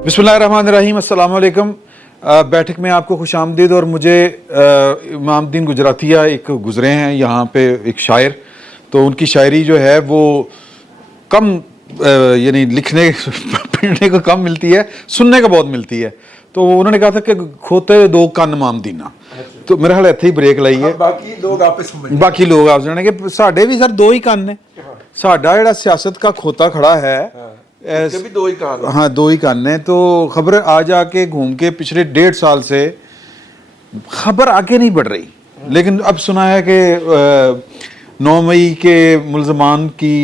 बिस्मिल्लाहिर्रहमानिर्रहीम, अस्सलाम वालेकुम। बैठक में आपको खुश आमदीद। और मुझे इमाम दीन गुजरातिया एक गुज़रे हैं यहाँ पे, एक शायर, तो उनकी शायरी जो है वो कम यानी लिखने पढ़ने को कम मिलती है, सुनने को बहुत मिलती है। तो उन्होंने कहा था कि खोते दो कन इमाम दीना, तो मेरा ख्याल ਇੱਥੇ ਹੀ ਬ੍ਰੇਕ ਲਾਈ ਹੈ। ਬਾਕੀ ਲੋਕ ਆਪੇ ਸਮਝ ਬਾਕੀ ਲੋਕ ਆਪ ਜਾਣਗੇ। ਸਾਡੇ ਵੀ ਸਰ ਦੋ ਹੀ ਕੰਨ ਨੇ। ਸਾਡਾ ਜਿਹੜਾ ਸਿਆਸਤ ਦਾ ਖੋਤਾ ਖੜਾ ਹੈ, भी दो ही कान हाँ दो ही कान है। तो खबर आ जाके घूम के पिछले 1.5 साल से खबर आगे नहीं बढ़ रही, लेकिन अब सुना है कि 9 मई के मुलजमान की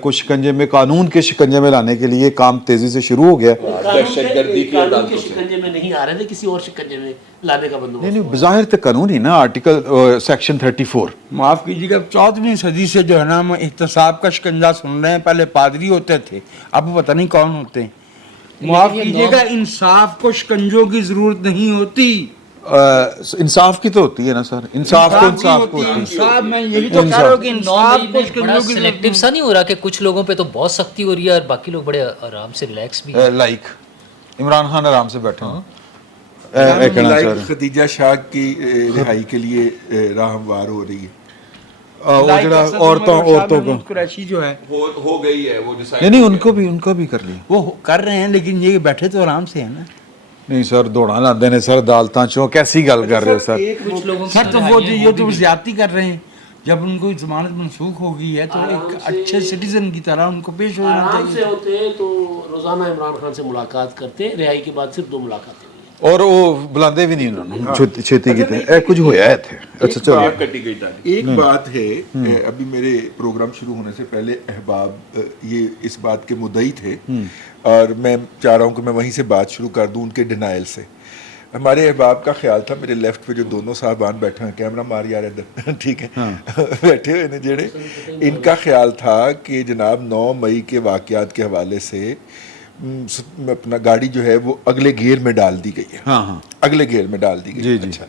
को शिकंजे में, कानून के शिकंजे में लाने के लिए काम तेजी से शुरू हो गया। कानून के शिकंजे में नहीं आ रहे थे, किसी और शिकंजे में लाने का बंदोबस्त। नहीं, बज़ाहिर तो कानून ही ना, आर्टिकल सेक्शन 34। माफ़ कीजिएगा, 14वीं सदी से जो है ना हम एहतसाब का शिकंजा सुन रहे हैं। पहले पादरी होते थे, अब पता नहीं कौन होते हैं। माफ़ कीजिएगा, इंसाफ को शिकंजों की ज़रूरत नहीं होती। इंसाफ की तो होती है ना सर, इंसाफ को होती है। इंसाफ, मैं यही तो कह रहा हूँ कि इंसाफ को शिकंजों की सिलेक्टिव सा नहीं हो रहा कि कुछ लोगों पे तो बहुत सख्ती हो रही है और बाकी लोग बड़े आराम से रिलैक्स भी हैं। लाइक इमरान खान आराम से बैठे हैं। लाइक खदीजा शाह की रिहाई के लिए राह हमवार हो रही है। औरतों को कुरैशी जो है हो गई है वो नहीं, उनको भी कर लिया। वो कर रहे हैं, लेकिन ये बैठे तो आराम से है ना। नहीं सर, दौड़ा लाते ने सर अदालतां चो, कैसी गल कर रहे हो सर? कुछ लोगों सर तो वो ये तो ज्यादती कर रहे हैं। जब उनको जमानत मनसूख हो गई है तो एक अच्छे सिटीजन की तरह उनको पेश होना आराम से चाहिए। होते तो रोजाना इमरान खान से मुलाकात करते, रिहाई के बाद सिर्फ 2 मुलाकातें हुई। और वो बुलाते भी नहीं उन्होंने, छेती की थे कुछ होया है थे। अच्छा चलो, एक बात है, अभी मेरे प्रोग्राम शुरू होने से पहले अहबाब ये इस बात के मुद्दई थे और मैं चाह रहा हूँ कि मैं वहीं से बात शुरू कर दूँ, उनके डिनाइल से। हमारे अहबाब का ख्याल था, मेरे लेफ्ट पे जो दोनों साहबान बैठे हैं, कैमरा मार यार इधर ठीक है, बैठे हुए ने जेड़े, इनका ख्याल था कि जनाब 9 मई के वाक़यात के हवाले से अपना गाड़ी जो है वो अगले घेर में डाल दी गई है। हाँ हाँ, अगले घेर में डाल दी गई। जी जी। अच्छा,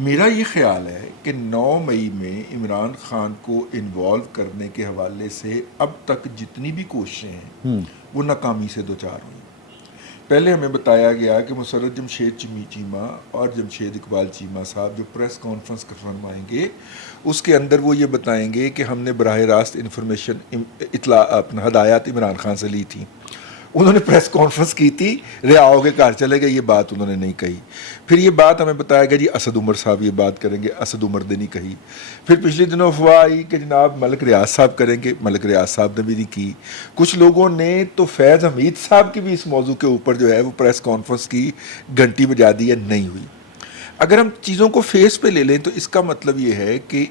मेरा ये ख्याल है कि 9 मई में इमरान खान को इन्वॉल्व करने के हवाले से अब तक जितनी भी कोशिशें हैं वो नाकामी से दो चार हुई। पहले हमें बताया गया कि मुसर्रत जमशेद चीमा और जमशेद इकबाल चीमा साहब जो प्रेस कॉन्फ्रेंस करवाएंगे उसके अंदर वो ये बताएंगे कि हमने बराह रास्त इंफॉर्मेशन इतला अपना हदायत इमरान खान से ली थी। उन्होंने प्रेस कॉन्फ्रेंस की थी, रिहाओ के घर चले गए, ये बात उन्होंने नहीं कही। फिर ये बात हमें बताया गया जी असद उमर साहब ये बात करेंगे, असद उमर ने नहीं कही। फिर पिछले दिनों अफवाह आई कि जनाब मलिक रियाज साहब करेंगे, मलिक रियाज साहब ने भी नहीं की। कुछ लोगों ने तो फैज़ हमीद साहब की भी इस मौजू के ऊपर जो है वो प्रेस कॉन्फ्रेंस की घंटी बजा दी है, नहीं हुई। अगर हम चीज़ों को फेस पे ले लें तो इसका मतलब ये है कि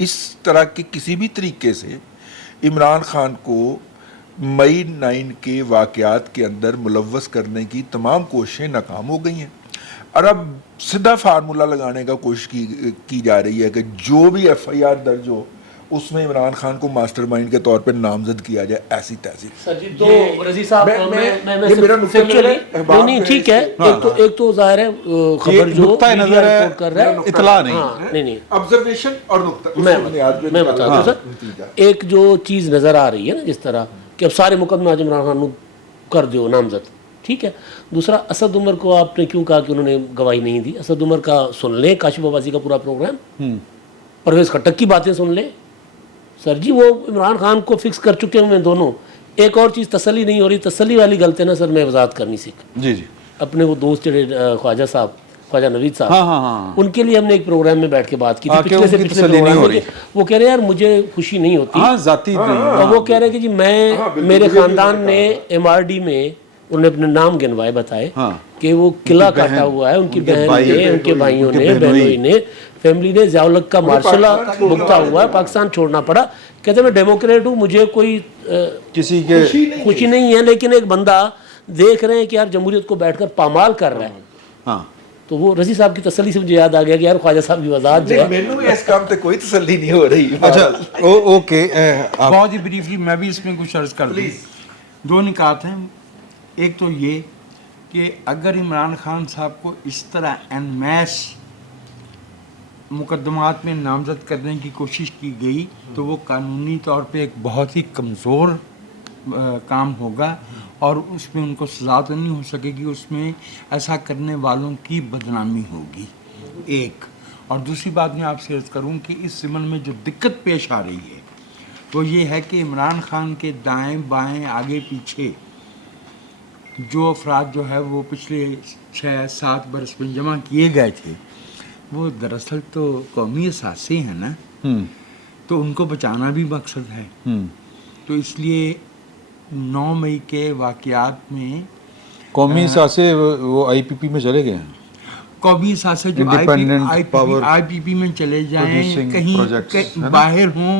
इस तरह के किसी भी तरीके से इमरान खान को मई 9 के वाक़यात के अंदर मुलव्वस करने की तमाम कोशिशें नाकाम हो गई हैं और अब सीधा फार्मूला लगाने का कोशिश की जा रही है कि जो भी FIR दर्ज हो उसमें इमरान खान को मास्टरमाइंड के तौर पर नामजद किया जाए, ऐसी तहजीब। सर जी तो रजी साहब नहीं ठीक है। एक तो जाहिर है खबर जो नजर है, कर रहा है इतला नहीं, नहीं ऑब्जर्वेशन और नुक्ता मैं बता दूं सर, एक जो चीज़ नज़र आ रही है ना, जिस तरह कि अब सारे मुकदमे आज इमरान खान कर दो नामजद, ठीक है। दूसरा, असद उमर को आपने क्यों कहा कि उन्होंने गवाही नहीं दी? असद उमर का सुन लें, काशिफ अब्बासी का पूरा प्रोग्राम, परवेज़ खट्टक की बातें सुन लें। सर जी वो इमरान खान को फिक्स कर चुके हुए हैं दोनों। एक और चीज़ तसल्ली नहीं हो रही, तसल्ली वाली गलती ना सर मैं वजाहत करनी सीख जी जी। अपने वो दोस्त जड़े ख्वाजा साहब, ख्वाजा नवीद साहब, हाँ हाँ हाँ, उनके लिए हमने एक प्रोग्राम में बैठ के बात की थी, पिछले पिछले प्रोग्राम में। वो कह रहे हैं यार मुझे खुशी नहीं होती, जाती और वो कह रहे हैं कि जी मैं मेरे ख़ानदान ने MRD में उन्होंने अपने नाम गिनवाए, बताए कि वो किला काटा हुआ है, उनकी बहन ने, उनके भाइयों ने, बहनों ने, फैमिली ने ज़ियाउल-हक का मार्शल भुगता हुआ है, पाकिस्तान छोड़ना पड़ा। कहते मैं डेमोक्रेट हूँ, मुझे कोई किसी के खुशी नहीं है, लेकिन एक बंदा देख रहे हैं कि यार जमहूरियत को बैठकर पामाल कर रहा है। हाँ, तो वो रजी साहब की तसल्ली से मुझे याद आ गया कि यार ख्वाजा साहब की वजाहत जो है, मैनू इस काम पे कोई तसल्ली नहीं हो रही। अच्छा ओके, बहुत ही ब्रीफली मैं भी इसमें कुछ अर्ज कर दूँ। 2 निकात हैं। एक तो ये कि अगर इमरान खान साहब को इस तरह एन मैस मुकदमात में नामजद करने की कोशिश की गई तो वो कानूनी तौर पे एक बहुत ही कमज़ोर काम होगा और उसमें उनको सज़ा तो नहीं हो सकेगी, उसमें ऐसा करने वालों की बदनामी होगी एक। और दूसरी बात मैं आपसे अर्ज़ करूं कि इस ज़मन में जो दिक्कत पेश आ रही है वो ये है कि इमरान खान के दाएं बाएं आगे पीछे जो अफराद जो है वो पिछले 6-7 बरस में जमा किए गए थे वो दरअसल तो कौमी असासे हैं ना, तो उनको बचाना भी मकसद है। तो इसलिए 9 मई के वाक़यात में कौमी सासे वो आईपीपी में चले गए हैं, कौमी सासे जो आईपीपी में चले जाएं, producing कहीं projects, है ना? बाहर हों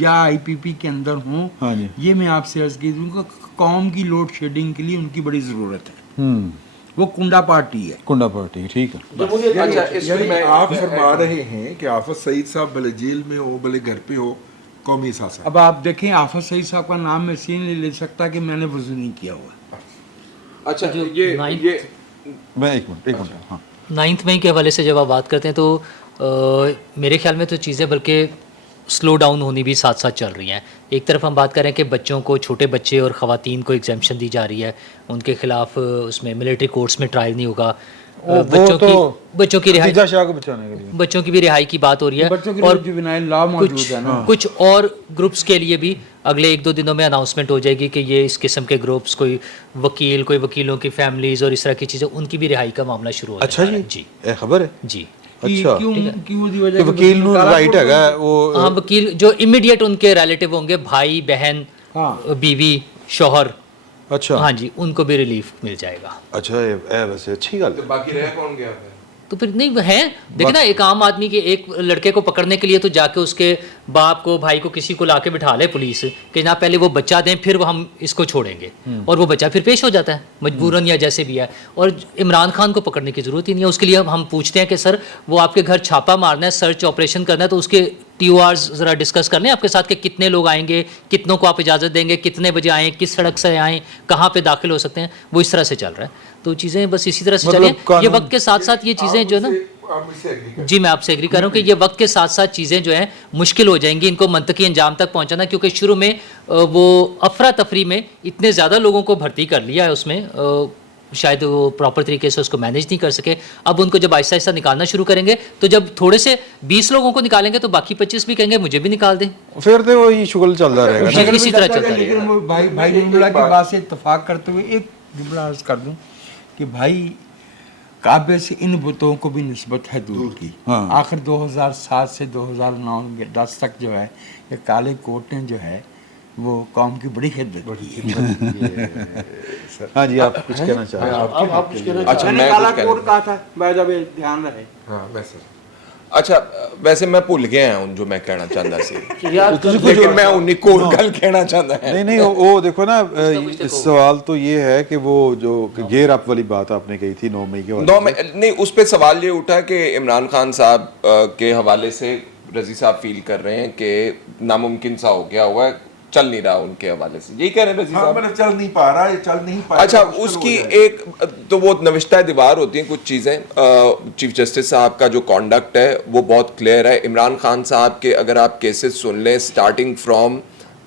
या आईपीपी के अंदर हों, हाँ जी। ये मैं आपसे अर्ज़ की दूँ कि कौम की लोड शेडिंग के लिए उनकी बड़ी ज़रूरत है। वो कुंडा पार्टी है, कुंडा पार्टी, ठीक है। यानी आप फरमा रहे हैं कि आफत सईद साहब भले जेल में हो भले घर पे हो, कौमी सासा। अब आप देखें आफत सईद साहब का नाम मैं इसलिए नहीं ले सकता कि मैंने वज़ू नहीं किया हुआ। अच्छा जो ये मैं एक मिनट हाँ 9 मई के हवाले से जब आप बात करते हैं तो मेरे ख्याल में तो चीज़ें बल्कि स्लो डाउन होनी भी साथ साथ चल रही हैं। एक तरफ हम बात करें कि बच्चों को, छोटे बच्चे और ख़वातीन को एग्जेम्पशन दी जा रही है, उनके खिलाफ उसमें मिलिट्री कोर्ट्स में ट्रायल नहीं होगा, बच्चों की रिहाई, शाह को बचाने के लिए बच्चों की भी रिहाई की बात हो रही है। बच्चों के और लिए जुवेनाइल लॉ मौजूद है ना। कुछ और ग्रुप्स के लिए भी अगले 1-2 दिनों में अनाउंसमेंट हो जाएगी कि ये इस किस्म के ग्रुप्स, कोई वकीलों की फैमिलीज और इस तरह की चीज़ें, उनकी भी रिहाई का मामला शुरू हो अच्छा जाएगा। जी, ये खबर है जी अच्छा क्यों दी वजह कि वकील नु राइट हैगा वो हाँ, वकील जो इमीडिएट उनके रिलेटिव होंगे, भाई बहन, बीवी, शौहर, अच्छा हाँ जी, उनको भी रिलीफ मिल जाएगा। अच्छा ये वैसे अच्छी गल है। बाकी रह कौन गया फिर? तो फिर नहीं है, देखिए ना, एक आम आदमी के एक लड़के को पकड़ने के लिए तो जाके उसके बाप को, भाई को, किसी को लाके बिठा ले पुलिस कि ना पहले वो बच्चा दें फिर वो हम इसको छोड़ेंगे, और वो बच्चा फिर पेश हो जाता है मजबूरन या जैसे भी है। और इमरान खान को पकड़ने की ज़रूरत ही नहीं है। उसके लिए हम पूछते हैं कि सर वो आपके घर छापा मारना है, सर्च ऑपरेशन करना है, तो उसके TORs ज़रा डिस्कस कर लें आपके साथ कि कितने लोग आएंगे, कितनों को आप इजाज़त देंगे, कितने बजे आएँ, किस सड़क से आएँ, कहाँ पे दाखिल हो सकते हैं। वो इस तरह से चल रहा है। तो चीज़ें बस इसी तरह से मतलब चलें। ये वक्त के साथ साथ ये चीज़ें जो है ना, आप मुझसे एग्री करें। जी मैं आपसे एग्री कर रहा हूँ कि ये वक्त के साथ साथ चीज़ें जो हैं मुश्किल हो जाएंगी इनको मंतकी अंजाम तक पहुँचाना, क्योंकि शुरू में वो अफरा तफरी में इतने ज़्यादा लोगों को भर्ती कर लिया है उसमें, शायद वो प्रॉपर तरीके से उसको मैनेज नहीं कर सके। अब उनको जब आहिस्ता आहिस्ता निकालना शुरू करेंगे तो जब थोड़े से 20 लोगों को निकालेंगे तो बाकी 25 भी कहेंगे मुझे भी निकाल दें, फिर तो वही शुगल चलता रहेगा ना। इसी तरह चलता रहेगा। लेकिन वो भाई जुमला की बात से इत्तेफाक करते हुए एक जुमला अर्ज कर दूं कि भाई काबे से इन बुतों को भी निस्बत है दूर की। आखिर 2007 से 2009-10 तक जो है ये काले कोट ने जो है वो कौम की बड़ी खिदमत की है। हाँ जी, आप कुछ कहना चाह रहे हैं? आप कुछ कहना अच्छा, मैंने मैं काला कुछ कोट कहा था, भाई जब ध्यान रहे। हाँ वैसे अच्छा वैसे मैं भुल गया हूं जो मैं कहना चाहता सी, लेकिन मैं उन्हीं को गल कहना चाहता है। नहीं वो देखो ना, सवाल तो ये है कि वो जो गेयर अप वाली बात आपने कही थी 9 मई के 9 मई नहीं, उस पे सवाल ये उठा कि इमरान खान साहब के हवाले से रजी साहब फील कर रहे हैं कि नामुमकिन सा हो गया हुआ है, चल नहीं रहा उनके हवाले से, यही कह रहे हैं रजी हाँ साहब। मतलब चल नहीं पा रहा है, चल नहीं पा अच्छा, उसकी एक तो वो नविश्ता दीवार होती हैं कुछ चीज़ें। चीफ जस्टिस साहब का जो कॉन्डक्ट है वो बहुत क्लियर है। इमरान खान साहब के अगर आप केसेस सुन लें, starting from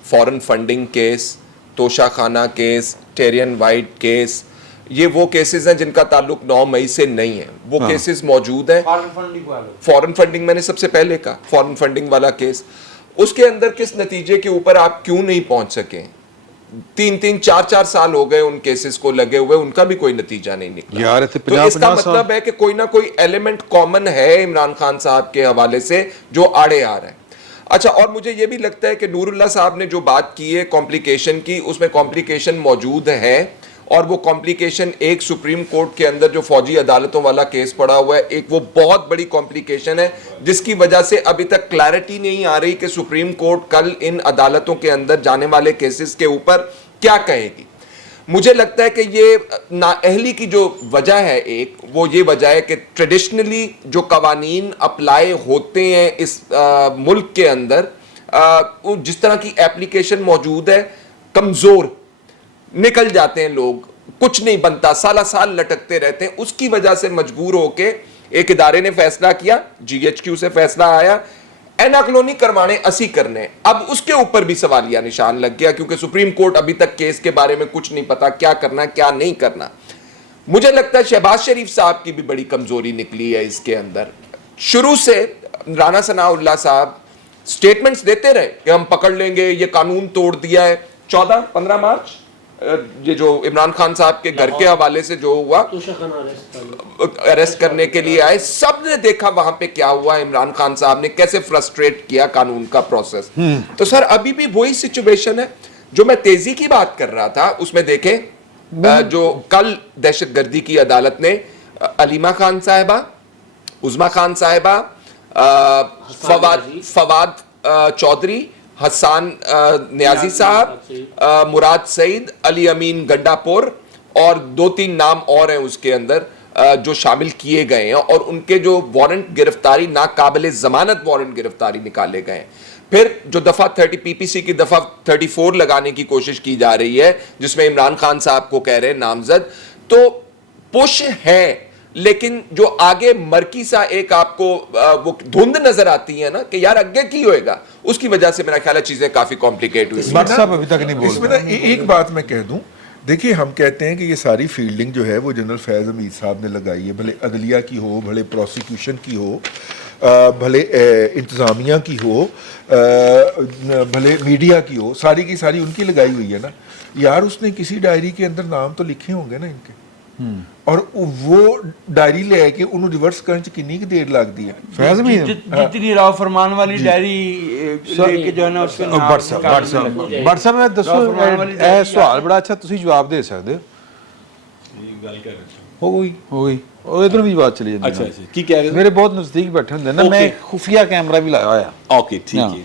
foreign funding case, Toshakhana case, टेरियन white case, ये वो केसेस हैं जिनका ताल्लुक 9 मई से नहीं है। वो केसेस मौजूद हैं। फॉरेन फंडिंग मैंने सबसे पहले कहा, फॉरेन फंडिंग वाला केस, उसके अंदर किस नतीजे के ऊपर आप क्यों नहीं पहुंच सके? 3-3, 4-4 साल हो गए उन केसेस को लगे हुए, उनका भी कोई नतीजा नहीं निकला यार। तो इसका मतलब है कि कोई ना कोई एलिमेंट कॉमन है इमरान खान साहब के हवाले से जो आड़े आ रहा है। अच्छा, और मुझे ये भी लगता है कि नूरुल्लाह साहब ने जो बात की है कॉम्प्लिकेशन की, उसमें कॉम्प्लिकेशन मौजूद है, और वो कॉम्प्लिकेशन एक सुप्रीम कोर्ट के अंदर जो फौजी अदालतों वाला केस पड़ा हुआ है, एक वो बहुत बड़ी कॉम्प्लिकेशन है जिसकी वजह से अभी तक क्लैरिटी नहीं आ रही कि सुप्रीम कोर्ट कल इन अदालतों के अंदर जाने वाले केसेस के ऊपर क्या कहेगी। मुझे लगता है कि ये नाअहली की जो वजह है, एक वो ये वजह है कि ट्रेडिशनली जो कवानीन अप्लाई होते हैं इस मुल्क के अंदर, जिस तरह की एप्लीकेशन मौजूद है, कमज़ोर निकल जाते हैं लोग, कुछ नहीं बनता, साला साल लटकते रहते हैं। उसकी वजह से मजबूर होके एक इदारे ने फैसला किया, GHQ से फैसला आया, اینا کلونی کروانے اسی کرنے. اب اس کے اوپر بھی سوالیہ نشان لگ گیا کیونکہ سپریم کورٹ ابھی تک کیس کے بارے میں کچھ نہیں پتا کیا کرنا کیا نہیں کرنا. مجھے لگتا ہے شہباز شریف صاحب کی بھی بڑی کمزوری نکلی ہے اس کے اندر. شروع سے رانا ثناء اللہ صاحب سٹیٹمنٹس دیتے رہے کہ ہم پکڑ لیں گے, یہ قانون توڑ دیا ہے. 15 مارچ یہ جو عمران خان صاحب کے گھر کے حوالے سے جو ہوا, اریسٹ کرنے کے لیے آئے, سب نے دیکھا وہاں پہ کیا ہوا. عمران خان صاحب نے کیسے فرسٹریٹ کیا قانون کا پروسیس. تو سر ابھی بھی وہی سچویشن ہے. جو میں تیزی کی بات کر رہا تھا اس میں دیکھیں جو کل دہشت گردی کی عدالت نے علیمہ خان صاحبہ, عظما خان صاحبہ, فواد چودھری, حسان نیازی صاحب, مراد سعید, علی امین گنڈا پور اور 2-3 نام اور ہیں اس کے اندر جو شامل کیے گئے ہیں, اور ان کے جو وارنٹ گرفتاری ناقابل ضمانت وارنٹ گرفتاری نکالے گئے ہیں. پھر جو دفعہ 30 پی پی سی کی دفعہ 34 لگانے کی کوشش کی جا رہی ہے جس میں عمران خان صاحب کو کہہ رہے ہیں نامزد, تو پش ہے لیکن جو آگے مرکی سا ایک آپ کو وہ دھند نظر آتی ہے نا کہ یار اگے کی ہوئے گا, اس کی وجہ سے میرا خیال ہے چیزیں کافی کمپلیکیٹ ہوئی. بٹ صاحب ابھی تک نہیں بول اس میں نا ایک بات میں کہہ دوں, دیکھیے ہم کہتے ہیں کہ یہ ساری فیلڈنگ جو ہے وہ جنرل فیض حمید صاحب نے لگائی ہے, بھلے عدلیہ کی ہو, بھلے پروسیکیوشن کی ہو, بھلے انتظامیہ کی ہو, بھلے میڈیا کی ہو, ساری کی ساری ان کی لگائی ہوئی ہے نا یار. اس نے کسی ڈائری کے اندر نام تو لکھے ہوں گے نا ان کے, اور وہ ڈائری لے کے انہوں ریورس کرنے کنی کی دیر لگ دی ہے. فیض حمید جتنی راؤ فرمان والی ڈائری لے کے جو ہے نا اس کے نام بٹ صاحب میں دسو اے سوال بڑا اچھا تسی جواب دے سکتے ہو گئی اور ادھر بھی بات چلی اچھا کی کہہ رہے میرے بہت نزدیک بیٹھے ہوندے نا, میں خفیہ کیمرہ بھی لایا ہوا. اوکے ٹھیک ہے.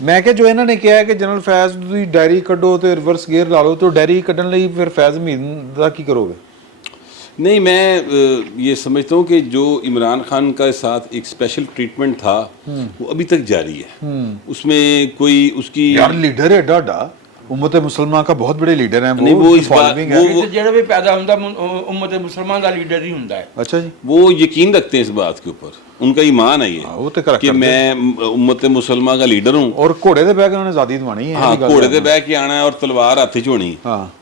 میں کہ جو انہوں نے کہا ہے کہ جنرل فیض دی ڈائری کڈو تے ریورس گیئر لا لو, تو ڈائری کڈن لئی پھر فیض حمید دا کی کرو گے؟ نہیں, میں یہ سمجھتا ہوں کہ جو عمران خان کا ساتھ ایک اسپیشل ٹریٹمنٹ تھا وہ ابھی تک جاری ہے. اس میں کوئی اس کی یار لیڈر ہے ڈاڈا امت مسلمان کا بہت بڑے لیڈر ہیں, وہ اس بات جڑا بھی پیدا ہوندا امت مسلمان دا لیڈر ہی ہوندا ہے. اچھا جی, وہ یقین رکھتے ہیں اس بات کے اوپر, ان کا ایمان ہے یہ کہ میں امت مسلمان کا لیڈر ہوں. اور گھوڑے دے بیٹھ کے انہوں نے ذاتی دمانی ہے. ہاں, گھوڑے دے بیٹھ کے آنا ہے اور تلوار ہاتھ چ ہونی.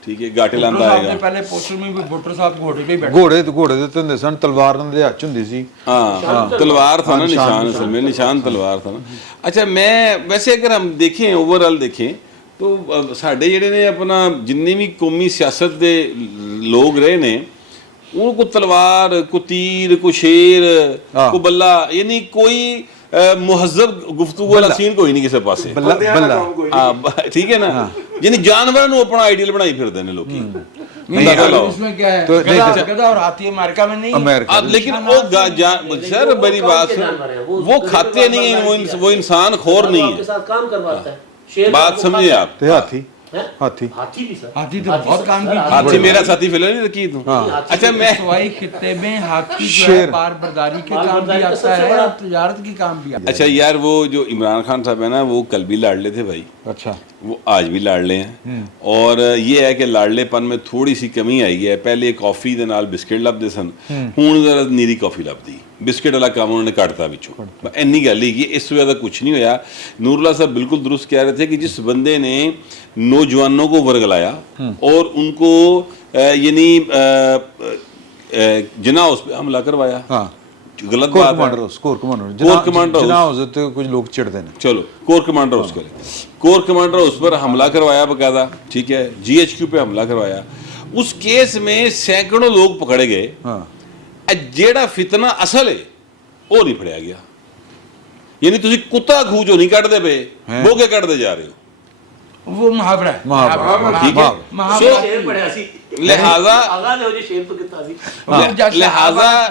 ٹھیک ہے, گاٹے لاندا آئے گا. پہلے پوسٹر میں بھی بھٹو صاحب گھوڑے پہ بیٹھے, گھوڑے دے ہوندے سن, تلوار نال دے ہاتھ ہوندی سی. ہاں, تلوار تھا نا نشان, اصل میں نشان تلوار تھا نا. اچھا, میں ویسے اگر ہم دیکھیں اوور آل دیکھیں تو ساڈے جڑے نے اپنا جننے بھی قومی سیاست دے لوگ رہے نے, وہ کو تلوار, کو تیر, کو شیر, کو بلہ, یعنی کوئی مہذب گفتگو والا سین کوئی نہیں کسی پاسے. ٹھیک ہے نا, یعنی جانوراں نو اپنا آئیڈیل بنائی پھردے نے لوکی. اس میں کیا ہے گدھا اور ہاتھی امریکہ میں نہیں, لیکن وہ سر بڑی بات وہ کھاتے نہیں ہیں, وہ انسان خور نہیں ہے. بات سمجھے آپ, ہاتھی تو بہت کام کی. ہاتھی میرا ساتھی فلم نہیں رکھی تو. اچھا, میں سوائی خطے میں ہاتھی جو ہے پار برداری کے کام بھی آتا ہے اور تجارت کے کام بھی آتا ہے. اچھا یار, وہ جو عمران خان صاحب ہے نا, وہ کل بھی لاڈلے تھے بھائی. اچھا, وہ آج بھی لاڈلے ہیں. اور یہ ہے کہ لاڈلے پن میں تھوڑی سی کمی آئی ہے. پہلے کافی دے نال بسکٹ لبدے سن, ہن ذرا نیری کافی لبدی. بسکٹ والا کام انہوں نے کٹتا بچوں. اینی گل ہی کہ اس سے زیادہ کچھ نہیں ہویا. نور اللہ صاحب بالکل درست کہہ رہے تھے کہ جس بندے نے نوجوانوں کو ورگلایا اور ان کو یعنی جناح ہاؤس پہ حملہ کروایا, غلط بات ہے. کور کمانڈر ہاؤس کچھ لوگ چڑھتے ہیں, چلو کور کمانڈر ہاؤس کرے, کور کمانڈر ہاؤس پر حملہ کروایا باقاعدہ. ٹھیک ہے, جی ایچ کیو پہ حملہ کروایا. اس کیس میں سینکڑوں لوگ پکڑے گئے. جیڑا فتنہ اصل ہے وہ نہیں پھڑیا گیا. یعنی تسی کتا کھو جو نہیں کٹ دے پے, وہ کے کٹ دے جا رہے ہو. وہ محاورہ ہے. ٹھیک ہے, لہذا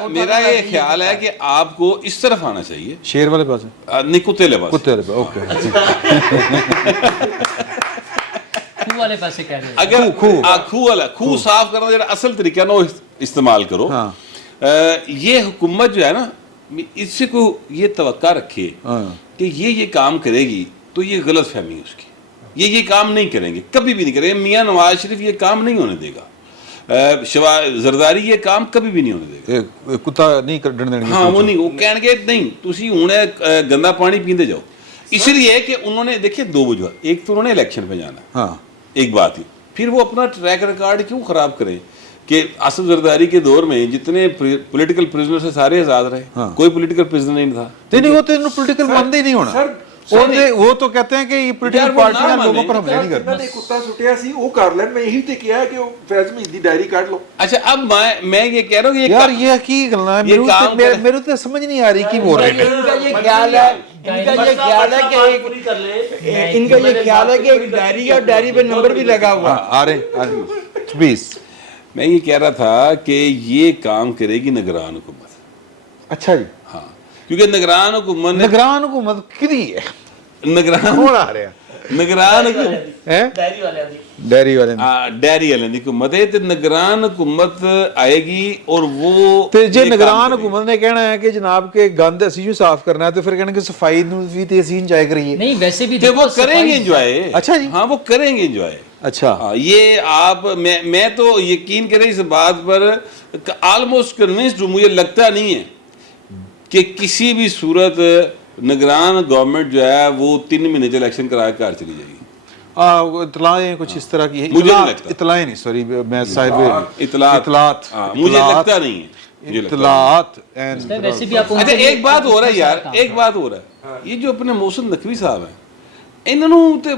میرا یہ خیال ہے کہ آپ کو اس طرف آنا چاہیے, شیر والے پاس نہیں کتے والے پاس. کتے والے پاس, اوکے. والے پاسے کہہ رہے ہیں اگر کھو صاف کرنا جڑا اصل طریقہ نا وہ استعمال کرو. یہ حکومت جو ہے نا, اس سے کوئی یہ توقع رکھے کہ یہ کام کرے گی تو یہ غلط فہمی ہے اس کی. یہ کام نہیں کریں گے, کبھی بھی نہیں کریں گے. میاں نواز شریف یہ کام نہیں ہونے دے گا. ਜ਼ਰਦਾਰੀ ਇਹ ਕੰਮ ਕभी भी नहीं होने देगा। ਇਹ ਕੁੱਤਾ ਨਹੀਂ ਕੱਢਣ ਦੇਣਗੇ। हाँ वो नहीं, वो कहेंगे नहीं तुसी हुणे गंदा पानी पींदे जाओ, इसलिए कि उन्होंने देखिए दो वजह, एक तो उन्होंने इलेक्शन पे जाना, हाँ एक बात ही, फिर वो अपना ट्रैक रिकॉर्ड क्यों खराब करें कि असद जरदारी के दौर में जितने पॉलिटिकल प्रिजनर से सारे आजाद रहे, कोई पॉलिटिकल प्रिजनर नहीं था। नहीं वो तो पॉलिटिकल मानते ही नहीं होना। वो तो कहते हैं कि ये पॉलिटिकल पार्टियां लोगों पर हमले नहीं करती। मैंने कुत्ता सुटिया सी वो कर लेन, मैं यही तो किया है कि वो फैज में दी डायरी काट लो। अच्छा अब मैं ये कह रहा हूँ यार ये की गल्ला है, मेरे तो समझ नहीं आ रही की बोल रहे हैं। इनका ये ख्याल है कि एक डायरी और डायरी पे नंबर भी लगा हुआ। आ रहे प्लीज। मैं ये कह रहा था कि ये काम करेगी निगरान हुकूमत। अच्छा जी, हाँ क्योंकि निगरान हुकूमत ने निगरान हुकूमत किदी है, निगरान कौन आ रहा निगरान है? डायरी वाले दी डेयरी वाले ਡੈਰੀ ਵਾਲਿਆਂ ਦੀ ਹੁਕੂਮਤ ਹੈ ਤੇ ਨਿਗਰਾਨ ਹੁਕੂਮਤ ਆਏਗੀ ਔਰ ਉਹ ਤੇ ਜੇ ਨਿਗਰਾਨ ਹੁਕੂਮਤ ਨੇ ਕਹਿਣਾ ਹੈ ਕਿ ਜਨਾਬ ਕੇ ਗੰਦ ਅਸੀਂ ਹੀ ਸਾਫ਼ ਕਰਨਾ ਹੈ ਤੇ ਫਿਰ ਕਹਿਣਗੇ ਸਫਾਈ ਨੂੰ ਵੀ ਤੇ ਅਸੀਂ ਇੰਜॉय ਕਰੀਏ। नहीं वैसे भी ਤੇ देखो वो करेंगे एंजॉय। अच्छा जी। हाँ वो करेंगे एंजॉय। अच्छा ये आप मैं तो यकीन करें इस बात पर ऑलमोस्ट कन्विंस्ड हूँ, मुझे लगता नहीं है कि किसी भी सूरत निगरान गवर्नमेंट जो है वो 3 महीने से इलेक्शन करा के घर चली जाएगी। इतलाएं कुछ इस तरह की है। मुझे नहीं लगता। इतलाएं नहीं, सॉरी मैं साहिब इतलात मुझे लगता नहीं है। इतलात वैसे भी आप अच्छा एक बात हो रहा है यार, एक बात हो रहा है, ये जो अपने मोहसिन नकवी साहब हैं इन्होंने ਤੇ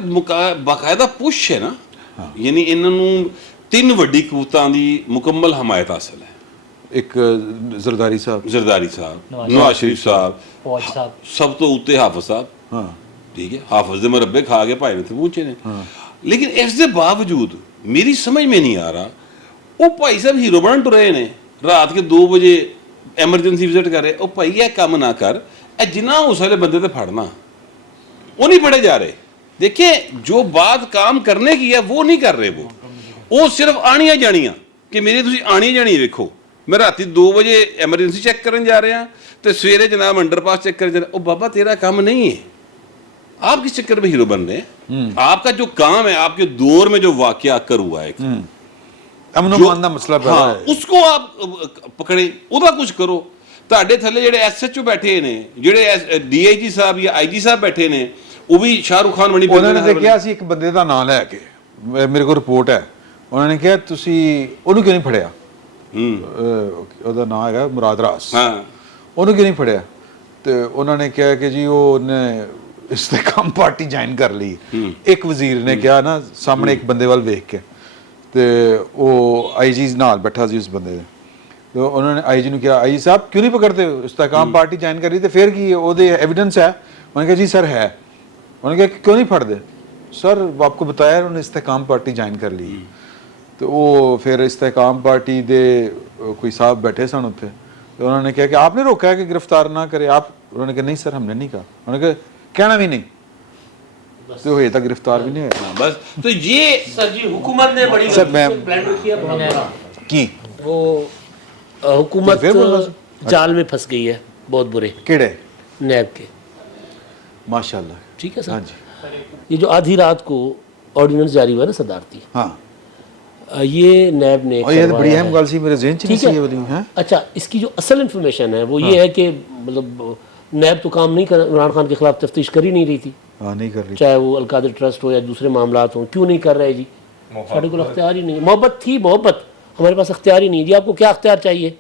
ਬਾਕਾਇਦਾ ਪੁਸ਼ ਹੈ ਨਾ, ਯਾਨੀ ਇਹਨਾਂ ਨੂੰ 3 ਵੱਡੀ ਕੂਤਾਂ ਦੀ ਮੁਕੰਮਲ ਹਮਾਇਤ ਹਾਸਲ ਹੈ। ਇੱਕ ਜ਼ਰਦਾਰੀ ਸਾਹਿਬ, ਜ਼ਰਦਾਰੀ ਸਾਹਿਬ, ਨਵਾਜ਼ ਸ਼ਰੀਫ ਸਾਹਿਬ, फौज साहब, ਸਭ ਤੋਂ ਉੱਤੇ ਹਾਫਿਜ਼ ਸਾਹਿਬ। ਹਾਂ ਠੀਕ ਹੈ, ਹਾਫਿਜ਼ ਦੇ ਮਰੱਬੇ ਖਾ ਕੇ ਭਾਈ ਨੇ ਤੇ ਪਹੁੰਚੇ ਨੇ। ਲੇਕਿਨ ਇਸ ਦੇ ਬਾਵਜੂਦ ਮੇਰੀ ਸਮਝ में नहीं आ रहा, ਉਹ ਭਾਈ ਸਾਹਿਬ ਹੀਰੋ ਬਣ ਟੁਰੇ ਨੇ, ਰਾਤ ਕੇ 2 ਵਜੇ ਐਮਰਜੈਂਸੀ ਵਿਜ਼ਿਟ ਕਰ ਰਹੇ। ਉਹ ਭਾਈ ਇਹ ਕੰਮ ਨਾ ਕਰ, ਇਹ ਜਿੰਨਾ ਉਸ ਵਾਲੇ ਬੰਦੇ ਤੇ ਫੜਨਾ वो नहीं पढ़े जा रहे। देखिए जो बात काम करने की है वो नहीं कर रहे, वो सिर्फ आनियां जानियां कि मेरी तुसी आनी जानी देखो, मैं राती 2 बजे एमरजेंसी चेक करन जा रहा तो सवेरे जनाब अंडरपास चेक कर जा रहा। ओ बाबा तेरा काम नहीं है, आप किस चक्कर में हीरो बन रहे हैं? आपका जो काम है, आपके दौर में जो वाकया कर हुआ है, ਅਮਨ ਅਮਾਨ ਦਾ ਮਸਲਾ ਪੈਦਾ हाँ ਹੈ। उसको आप पकड़े, ਉਹਦਾ ਕੁਝ ਕਰੋ। ਤੁਹਾਡੇ ਥੱਲੇ ਜਿਹੜੇ ਐਸਐਚਓ ਬੈਠੇ ਨੇ, ਜਿਹੜੇ ਡੀਆਈਜੀ ਸਾਹਿਬ ਜਾਂ ਆਈਜੀ ਸਾਹਿਬ ਬੈਠੇ ਨੇ, ਉਹ ਵੀ ਸ਼ਾਹਰੁਖ ਖਾਨ ਬਣੀ ਉਹਨਾਂ ਨੇ ਤੇ ਕਿਹਾ ਸੀ ਇੱਕ ਬੰਦੇ ਦਾ ਨਾਮ ਲੈ ਕੇ, ਮੇਰੇ ਕੋਲ ਰਿਪੋਰਟ ਹੈ, ਉਹਨਾਂ ਨੇ ਕਿਹਾ ਤੁਸੀਂ ਉਹਨੂੰ ਕਿਉਂ ਨਹੀਂ ਫੜਿਆ? ਉਹਦਾ ਨਾਮ ਹੈਗਾ ਮੁਰਾਦ ਰਾਸ। ਹਾਂ ਉਹਨੂੰ ਕਿਉਂ ਨਹੀਂ ਫੜਿਆ? ਤੇ ਉਹਨਾਂ ਨੇ ਕਿਹਾ ਕਿ ਜੀ ਉਹਨੇ ਇਸਤਕਾਮ ਪਾਰਟੀ ਜੁਆਇਨ ਕਰ ਲਈ। ਇੱਕ ਵਜ਼ੀਰ ਨੇ ਕਿਹਾ ਨਾ ਸਾਹਮਣੇ ਇੱਕ ਬੰਦੇ ਵੱਲ ਵੇਖ ਕੇ, ਤੇ ਉਹ ਆਈਜੀ ਨਾਲ ਬੈਠਾ ਸੀ ਉਸ ਬੰਦੇ ਦੇ, ਤੇ ਉਹਨਾਂ ਨੇ ਆਈਜੀ ਨੂੰ ਕਿਹਾ ਆਈਜੀ ਸਾਹਿਬ ਕਿਉਂ ਨਹੀਂ ਪਕੜਦੇ ਹੋ, ਇਸਤਕਾਮ ਪਾਰਟੀ ਜੁਆਇਨ ਕਰੀ ਤੇ ਫਿਰ ਕੀ ਉਹਦੇ एविडेंस है? उन्होंने कहा जी सर है। उन्होंने कहा क्यों नहीं फट दे? सर आपको बताया उन्होंने इस्तेकाम पार्टी ज्वाइन कर ली। तो वो फिर इस्तेकाम पार्टी दे कोई साहब बैठे सन उत्थे, तो उन्होंने कहा कि आपने रोका है कि गिरफ्तार ना करे आप? उन्होंने कहा नहीं सर हमने नहीं कहा। उन्होंने कहा कहना भी नहीं, तो ये तक गिरफ्तार भी नहीं हुआ। बस तो ये सर जी हुकूमत ने बड़ी सर मैं प्लान रखी है की वो हुकूमत फिर बोल रहा जाल में फंस गई है बहुत बुरे केड़े नैब के। माशाल्लाह। ठीक है हाँ सर, जी ये जो आधी रात को ऑर्डिनेंस जारी हुआ ना सदारती, हाँ ये नैब ने और ये तो बड़ी करवाया अहम है। गल सी मेरे ज़हन च नहीं ठीक है। सी ये वाली हैं। अच्छा इसकी जो असल इन्फॉर्मेशन है वो ये है कि मतलब नैब तो काम नहीं कर, इमरान खान के खिलाफ तफ्तीश कर ही नहीं रही थी, हाँ नहीं कर रही। चाहे वो अलकादिर ट्रस्ट हो या दूसरे मामलात हों। क्यों नहीं कर रहे जी? साढ़े को अख्तियार ही नहीं। मोहब्बत थी, मोहब्बत, हमारे पास अख्तियार ही नहीं है जी। आपको क्या अख्तियार चाहिए?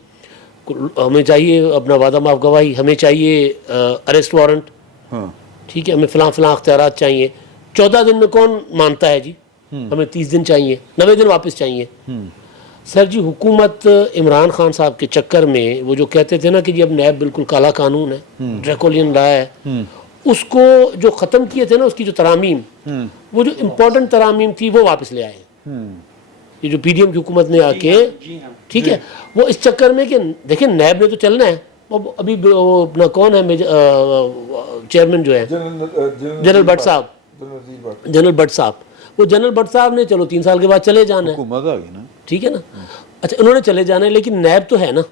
हमें चाहिए अपना वादा माफ गवाही, हमें चाहिए अरेस्ट वारंट, हाँ ठीक है, हमें फ़लाँ फ़लाँ अख्तियारात चाहिए। 14 दिन में कौन मानता है जी? हमें 30 दिन चाहिए, 90 दिन वापस चाहिए। सर जी हुकूमत इमरान खान साहब के चक्कर में वो जो कहते थे ना कि जी अब नैब बिल्कुल काला कानून है, ड्रैकोलियन रहा है, उसको जो ख़त्म किए थे ना उसकी जो तरामीम, वो जो इम्पोर्टेंट तरामीम थी वो वापस ले आए। ये जो पीडीएम की हुकूमत ने आके, ठीक है, वो इस चक्कर में कि देखिए नैब ने तो चलना है, वो अभी वो अपना कौन है चेयरमैन जो है जनरल भट्ट साहब, जनरल भट्ट साहब, वो जनरल भट्ट साहब ने चलो 3 साल के बाद चले जाना है, हुकूमत आ गई ना, ठीक है ना। अच्छा उन्होंने चले जाना है, लेकिन नैब तो है ना।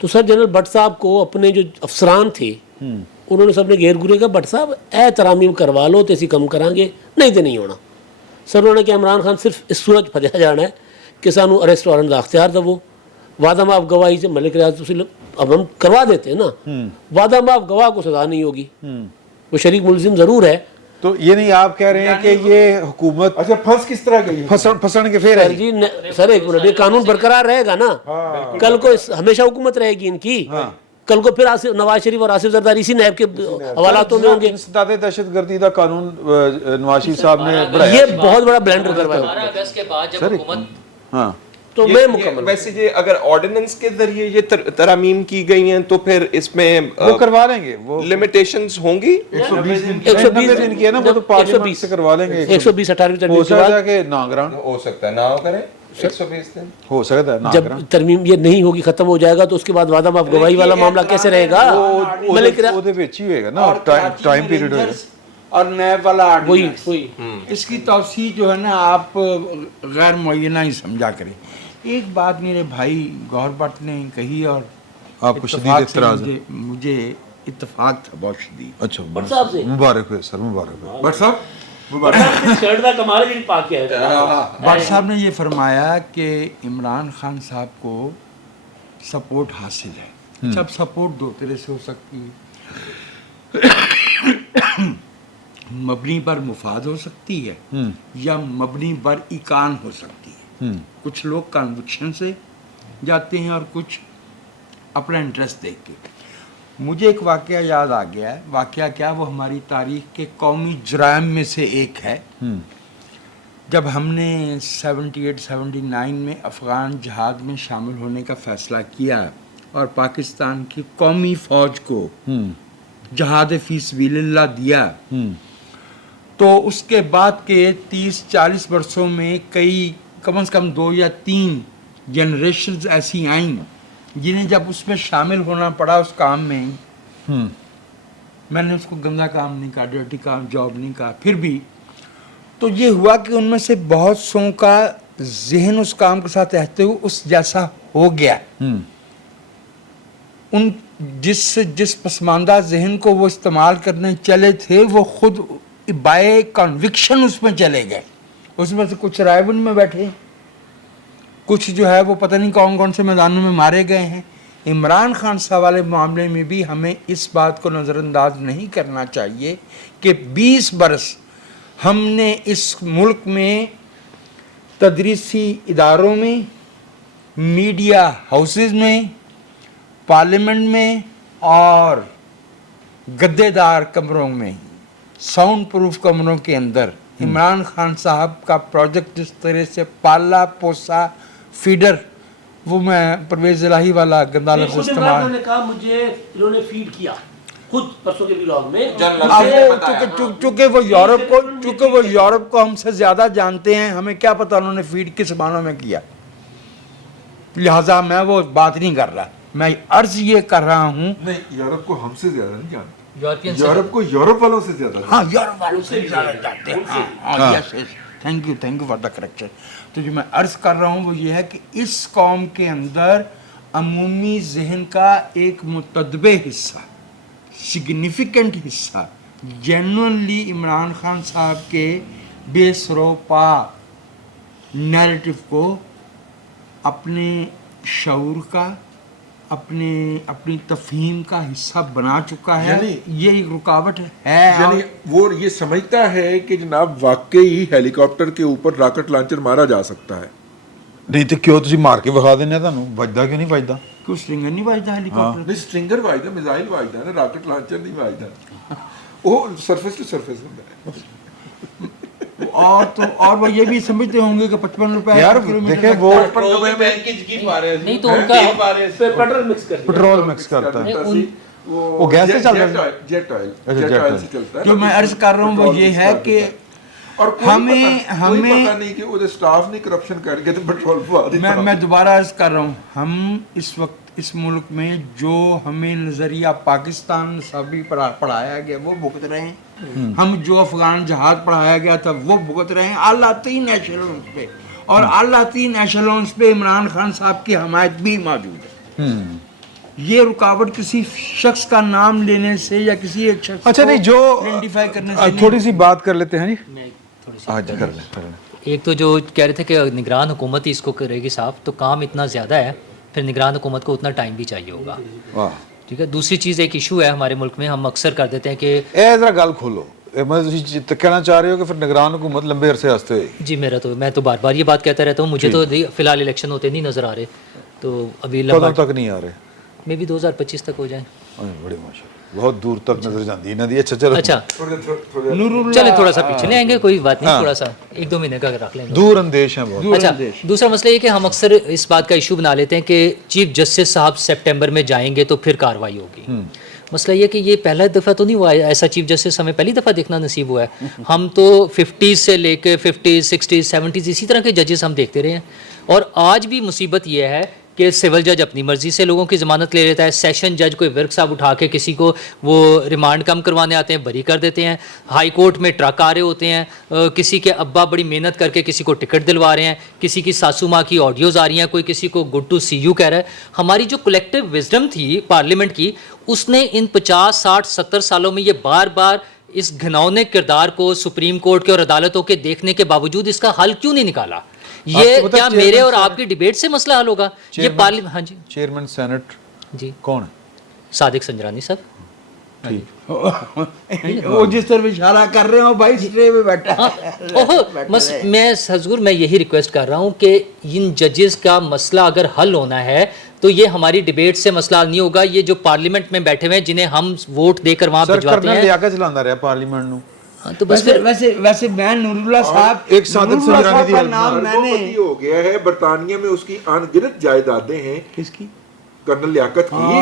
तो सर जनरल भट्ट साहब को अपने जो अफसरान थे उन्होंने सबने घेर घूरे का भट्ट साहब ए तरामीम करवा लो तो इसी कम करांगे, नहीं तो नहीं होना। सर उन्होंने कहा इमरान खान सिर्फ इस सूरज फंसा जाना है کہ سانو ਅਰੈਸਟ ਵਾਰੰਟ ਦਾ ਅਖਤਿਆਰ ਦਵੋ, वादा माफ गवाही से मलिक रियाज अब हम करवा देते हैं ना, वादा माफ गवाह को सजा नहीं होगी, वो शरीक मुलजिम जरूर है। तो ये नहीं आप कह रहे हैं कि ये हुकूमत अच्छा फंस किस तरह गई? फंसण के फेर है जी सर एक मिनट, ये कानून बरकरार रहेगा ना, कल को हमेशा हुकूमत रहेगी इनकी, कल को फिर नवाज शरीफ और आसिफ जरदारी इसी नैब के हवालातों में होंगे। इंसदाद दहशतगर्दी का कानून नवाज शरीफ साहब ने बढ़ाया, ये बहुत बड़ा ब्लेंडर करवाया। 12 अगस्त के बाद जब हुकूमत हाँ तो मैं मुकम्मल वैसे ये अगर ऑर्डिनेंस के जरिए ये तरामीम की गई हैं तो फिर इसमें वो करवा लेंगे, वो लिमिटेशंस होंगी। 120 दिन की है ना, वो तो पार्लियामेंट से करवा लेंगे। 120 18वीं तरमीम हो के बाद सकता है कि ना ग्रांट हो सकता है ना हो करें 120 दिन, हो सकता है ना जब तरमीम ये नहीं होगी, खत्म हो जाएगा, तो उसके बाद वादा माफ गवाही वाला मामला कैसे रहेगा? मलिक रियाज ਉਹਦੇ ਵਿੱਚ ਹੀ ਹੋਏਗਾ ना, टाइम पीरियड होएगा। और नैब वाला वही ऑर्डिनेंस, वही इसकी तौसीह जो है ना आप गैर मुअय्यना ही समझा करें। एक बात मेरे भाई गौहर भट्ट ने कही और आपको शदीद इत्तेफाक से इत्तराज़ है। मुझे इत्तेफाक था बहुत शदीद। अच्छा साहब से मुबारक हो सर, मुबारक हो। बट साहब शर्ट का कमाल जी पाक है। भट्ट साहब ने ये फरमाया कि इमरान खान साहब को सपोर्ट हासिल है। सब सपोर्ट दो तरह से हो सकती है, मबनी पर मुफाद हो सकती है या मबनी पर इकान हो सकती है। कुछ लोग कन्विक्शन से जाते हैं और कुछ अपना इंटरेस्ट देख के। मुझे एक वाक़या याद आ गया है, वाक़या क्या, वो हमारी तारीख़ के कौमी जुराइम में से एक है। जब हमने 78-79 में अफ़गान जहाद में शामिल होने का फ़ैसला किया और पाकिस्तान की कौमी फ़ौज को जहाद फ़ी सबीलिल्लाह दिया, तो उसके बाद के 30-40 वर्षों में कम से कम 2 या 3 जनरेशन्स ऐसी आईं जिन्हें जब उसमें शामिल होना पड़ा उस काम में, मैंने उसको गंदा काम नहीं कहा, डर्टी काम, जॉब नहीं कहा, फिर भी तो ये हुआ कि उनमें से बहुत सौ का जहन उस काम के साथ रहते हुए उस जैसा हो गया। उन जिस पसमानदा जहन को वो इस्तेमाल करने चले थे, वो खुद बाय कन्विक्शन उसमें चले गए। उसमें से कुछ रायबन में बैठे, कुछ जो है वो पता नहीं कौन कौन से मैदानों में मारे गए हैं। इमरान खान साहब वाले मामले में भी हमें इस बात को नज़रअंदाज नहीं करना चाहिए कि 20 बरस हमने इस मुल्क में तदरीसी इदारों में, मीडिया हाउसेस में, पार्लियामेंट में और गद्देदार कमरों में, साउंड प्रूफ कमरों के अंदर इमरान खान साहब का प्रोजेक्ट जिस तरह से पाला पोसा फीडर, वो मैं परवेज़ इलाही वाला गंदा लफ्ज़ इस्तेमाल, ने कहा मुझे इन्होंने फीड किया खुद परसों के व्लॉग में। चूँकि वो यूरोप को हमसे ज़्यादा जानते हैं, हमें क्या पता उन्होंने फीड किस मानों में किया, लिहाजा मैं वो बात नहीं कर रहा। मैं अर्ज ये कर रहा हूँ, नहीं यूरोप को हमसे ज्यादा नहीं जानते, यूरोपियन यूरोप को यूरोप वालों से ज्यादा हाँ यूरोप वालों से ज़्यादा जानते हैं। Yes yes, thank you for the correction. तो जो मैं अर्ज कर रहा हूँ वो ये है कि इस कौम के अंदर अमूमी जहन का एक मुतदबे हिस्सा, सिग्निफिकेंट हिस्सा, जेन्युइनली इमरान खान साहब के बेसरोपा नैरेटिव को अपने शऊर का, अपनी तफहीम का हिस्सा बना चुका है। ये एक रुकावट है, यानी वो ये समझता है कि जनाब वाकई हेलीकॉप्टर के ऊपर रॉकेट लॉन्चर मारा जा सकता है। नहीं तो क्यों ਤੁਸੀਂ ਮਾਰ ਕੇ ਵਿਖਾ ਦਿੰਦੇ ਆ, ਤੁਹਾਨੂੰ ਵੱਜਦਾ ਕਿਉਂ ਨਹੀਂ ਵੱਜਦਾ? क्यों स्ट्रिंगर नहीं बजता हेलीकॉप्टर? नहीं स्ट्रिंगर वाजदा, मिसाइल वाजदा ना, रॉकेट लॉन्चर नहीं वाजदा, वो सरफेस टू सरफेस होता है। और वो ये भी समझते होंगे कि 55 रुपए यार देखे वो नहीं तो उनका पेट्रोल मिक्स करता है, वो गैस से चल रहा है, जेट ऑयल से चलता है। जो मैं अर्ज कर रहा हूँ वो ये है कि और कोई पता नहीं कि वो स्टाफ ने करप्शन करके तो पेट्रोल पवा दिया। मैं दोबारा अर्ज कर रहा हूँ, हम इस वक्त इस मुल्क में जो हमें नज़रिया पाकिस्तान सभी पढ़ाया गया वो भुगत रहे हैं, हम जो अफगान जहाज पढ़ाया गया था वो भुगत रहे हैं आला 3 एशेलोन्स पे, और आला 3 एशेलोन्स पे इमरान खान साहब की हमायत भी मौजूद है। ये रुकावट किसी शख्स का नाम लेने से या किसी एक शख्स अच्छा नहीं जो आइडेंटिफाई करने से थोड़ी सी बात कर लेते हैं जी, थोड़ी सी आज कर लें ایک تو جو کہہ رہے تھے کہ نگران حکومت ہی اس کو کرے گی صاف، تو کام اتنا زیادہ ہے پھر نگران حکومت کو اتنا ٹائم بھی چاہیے ہوگا. واہ ٹھیک ہے. دوسری چیز ایک ایشو ہے ہمارے ملک میں، ہم اکثر کر دیتے ہیں کہ اے ذرا گل کھولو، مطلب کہنا چاہ رہے ہو کہ پھر نگران حکومت لمبے عرصے واسطے ہوئے گی؟ جی میں تو بار بار یہ بات کہتا رہتا ہوں. مجھے تو فی الحال الیکشن ہوتے نہیں نظر آ رہے، تو ابھی کدوں تک نہیں آ رہے؟ میں بھی 2025 تک ہو جائیں. بڑے ماشاءاللہ، بہت دور تک نظر جاندی نہ دی. اچھا چلو اچھا چلیں تھوڑا سا پیچھے لے آئیں گے، کوئی بات نہیں، تھوڑا سا 1-2 مہینے کا رکھ لیں گے. دور اندیش ہیں بہت. اچھا دوسرا مسئلہ یہ کہ ہم اکثر اس بات کا ایشو بنا لیتے ہیں کہ چیف جسٹس صاحب سپٹمبر میں جائیں گے تو پھر کارروائی ہوگی. مسئلہ یہ کہ یہ پہلا دفعہ تو نہیں ہوا ہے ایسا چیف جسٹس ہمیں پہلی دفعہ دیکھنا نصیب ہوا ہے. ہم تو 50 سے لے کے 50 60 70 اسی طرح کے ججز ہم دیکھتے رہے ہیں. اور آج بھی مصیبت یہ ہے کہ سول جج اپنی مرضی سے لوگوں کی ضمانت لے لیتا ہے. سیشن جج کوئی ورک صاحب اٹھا کے کسی کو وہ ریمانڈ کم کروانے آتے ہیں، بری کر دیتے ہیں. ہائی کورٹ میں ٹرک آ رہے ہوتے ہیں، کسی کے ابا بڑی محنت کر کے کسی کو ٹکٹ دلوا رہے ہیں، کسی کی ساسو ماں کی آڈیوز آ رہی ہیں، کوئی کسی کو گڈ ٹو سی یو کہہ رہا ہے. ہماری جو کلیکٹیو وزڈم تھی پارلیمنٹ کی، اس نے ان 50 60 70 سالوں میں یہ بار بار اس گھنونے کردار کو سپریم کورٹ کے اور عدالتوں کے دیکھنے کے باوجود اس کا حل کیوں نہیں نکالا؟ یہ کیا میرے اور آپ کی ڈیبیٹ سے مسئلہ حل ہوگا؟ یہ پارلیمنٹ. ہاں جی چیئرمین سینٹ جی کون ہے؟ صادق سنجرانی صاحب. وہ جس طرح اشارہ کر رہے ہو بھائی سٹرے میں بیٹھا بس میں حضور میں یہی ریکویسٹ کر رہا ہوں کہ ان ججز کا مسئلہ اگر حل ہونا ہے تو یہ ہماری ڈیبیٹ سے مسئلہ حل نہیں ہوگا. یہ جو پارلیمنٹ میں بیٹھے ہوئے ہیں جنہیں ہم ووٹ دے کر وہاں بھجواتے ہیں، لیا کے چلانا رہا پارلیمنٹ نو. تو بس ویسے میں نور اللہ صاحب ایک صادق سنجرانی کا نام میں نے ہو گیا ہے. برطانیہ میں اس کی ان گنت جائیدادیں ہیں، کس کی؟ کرنل لیاقت کی،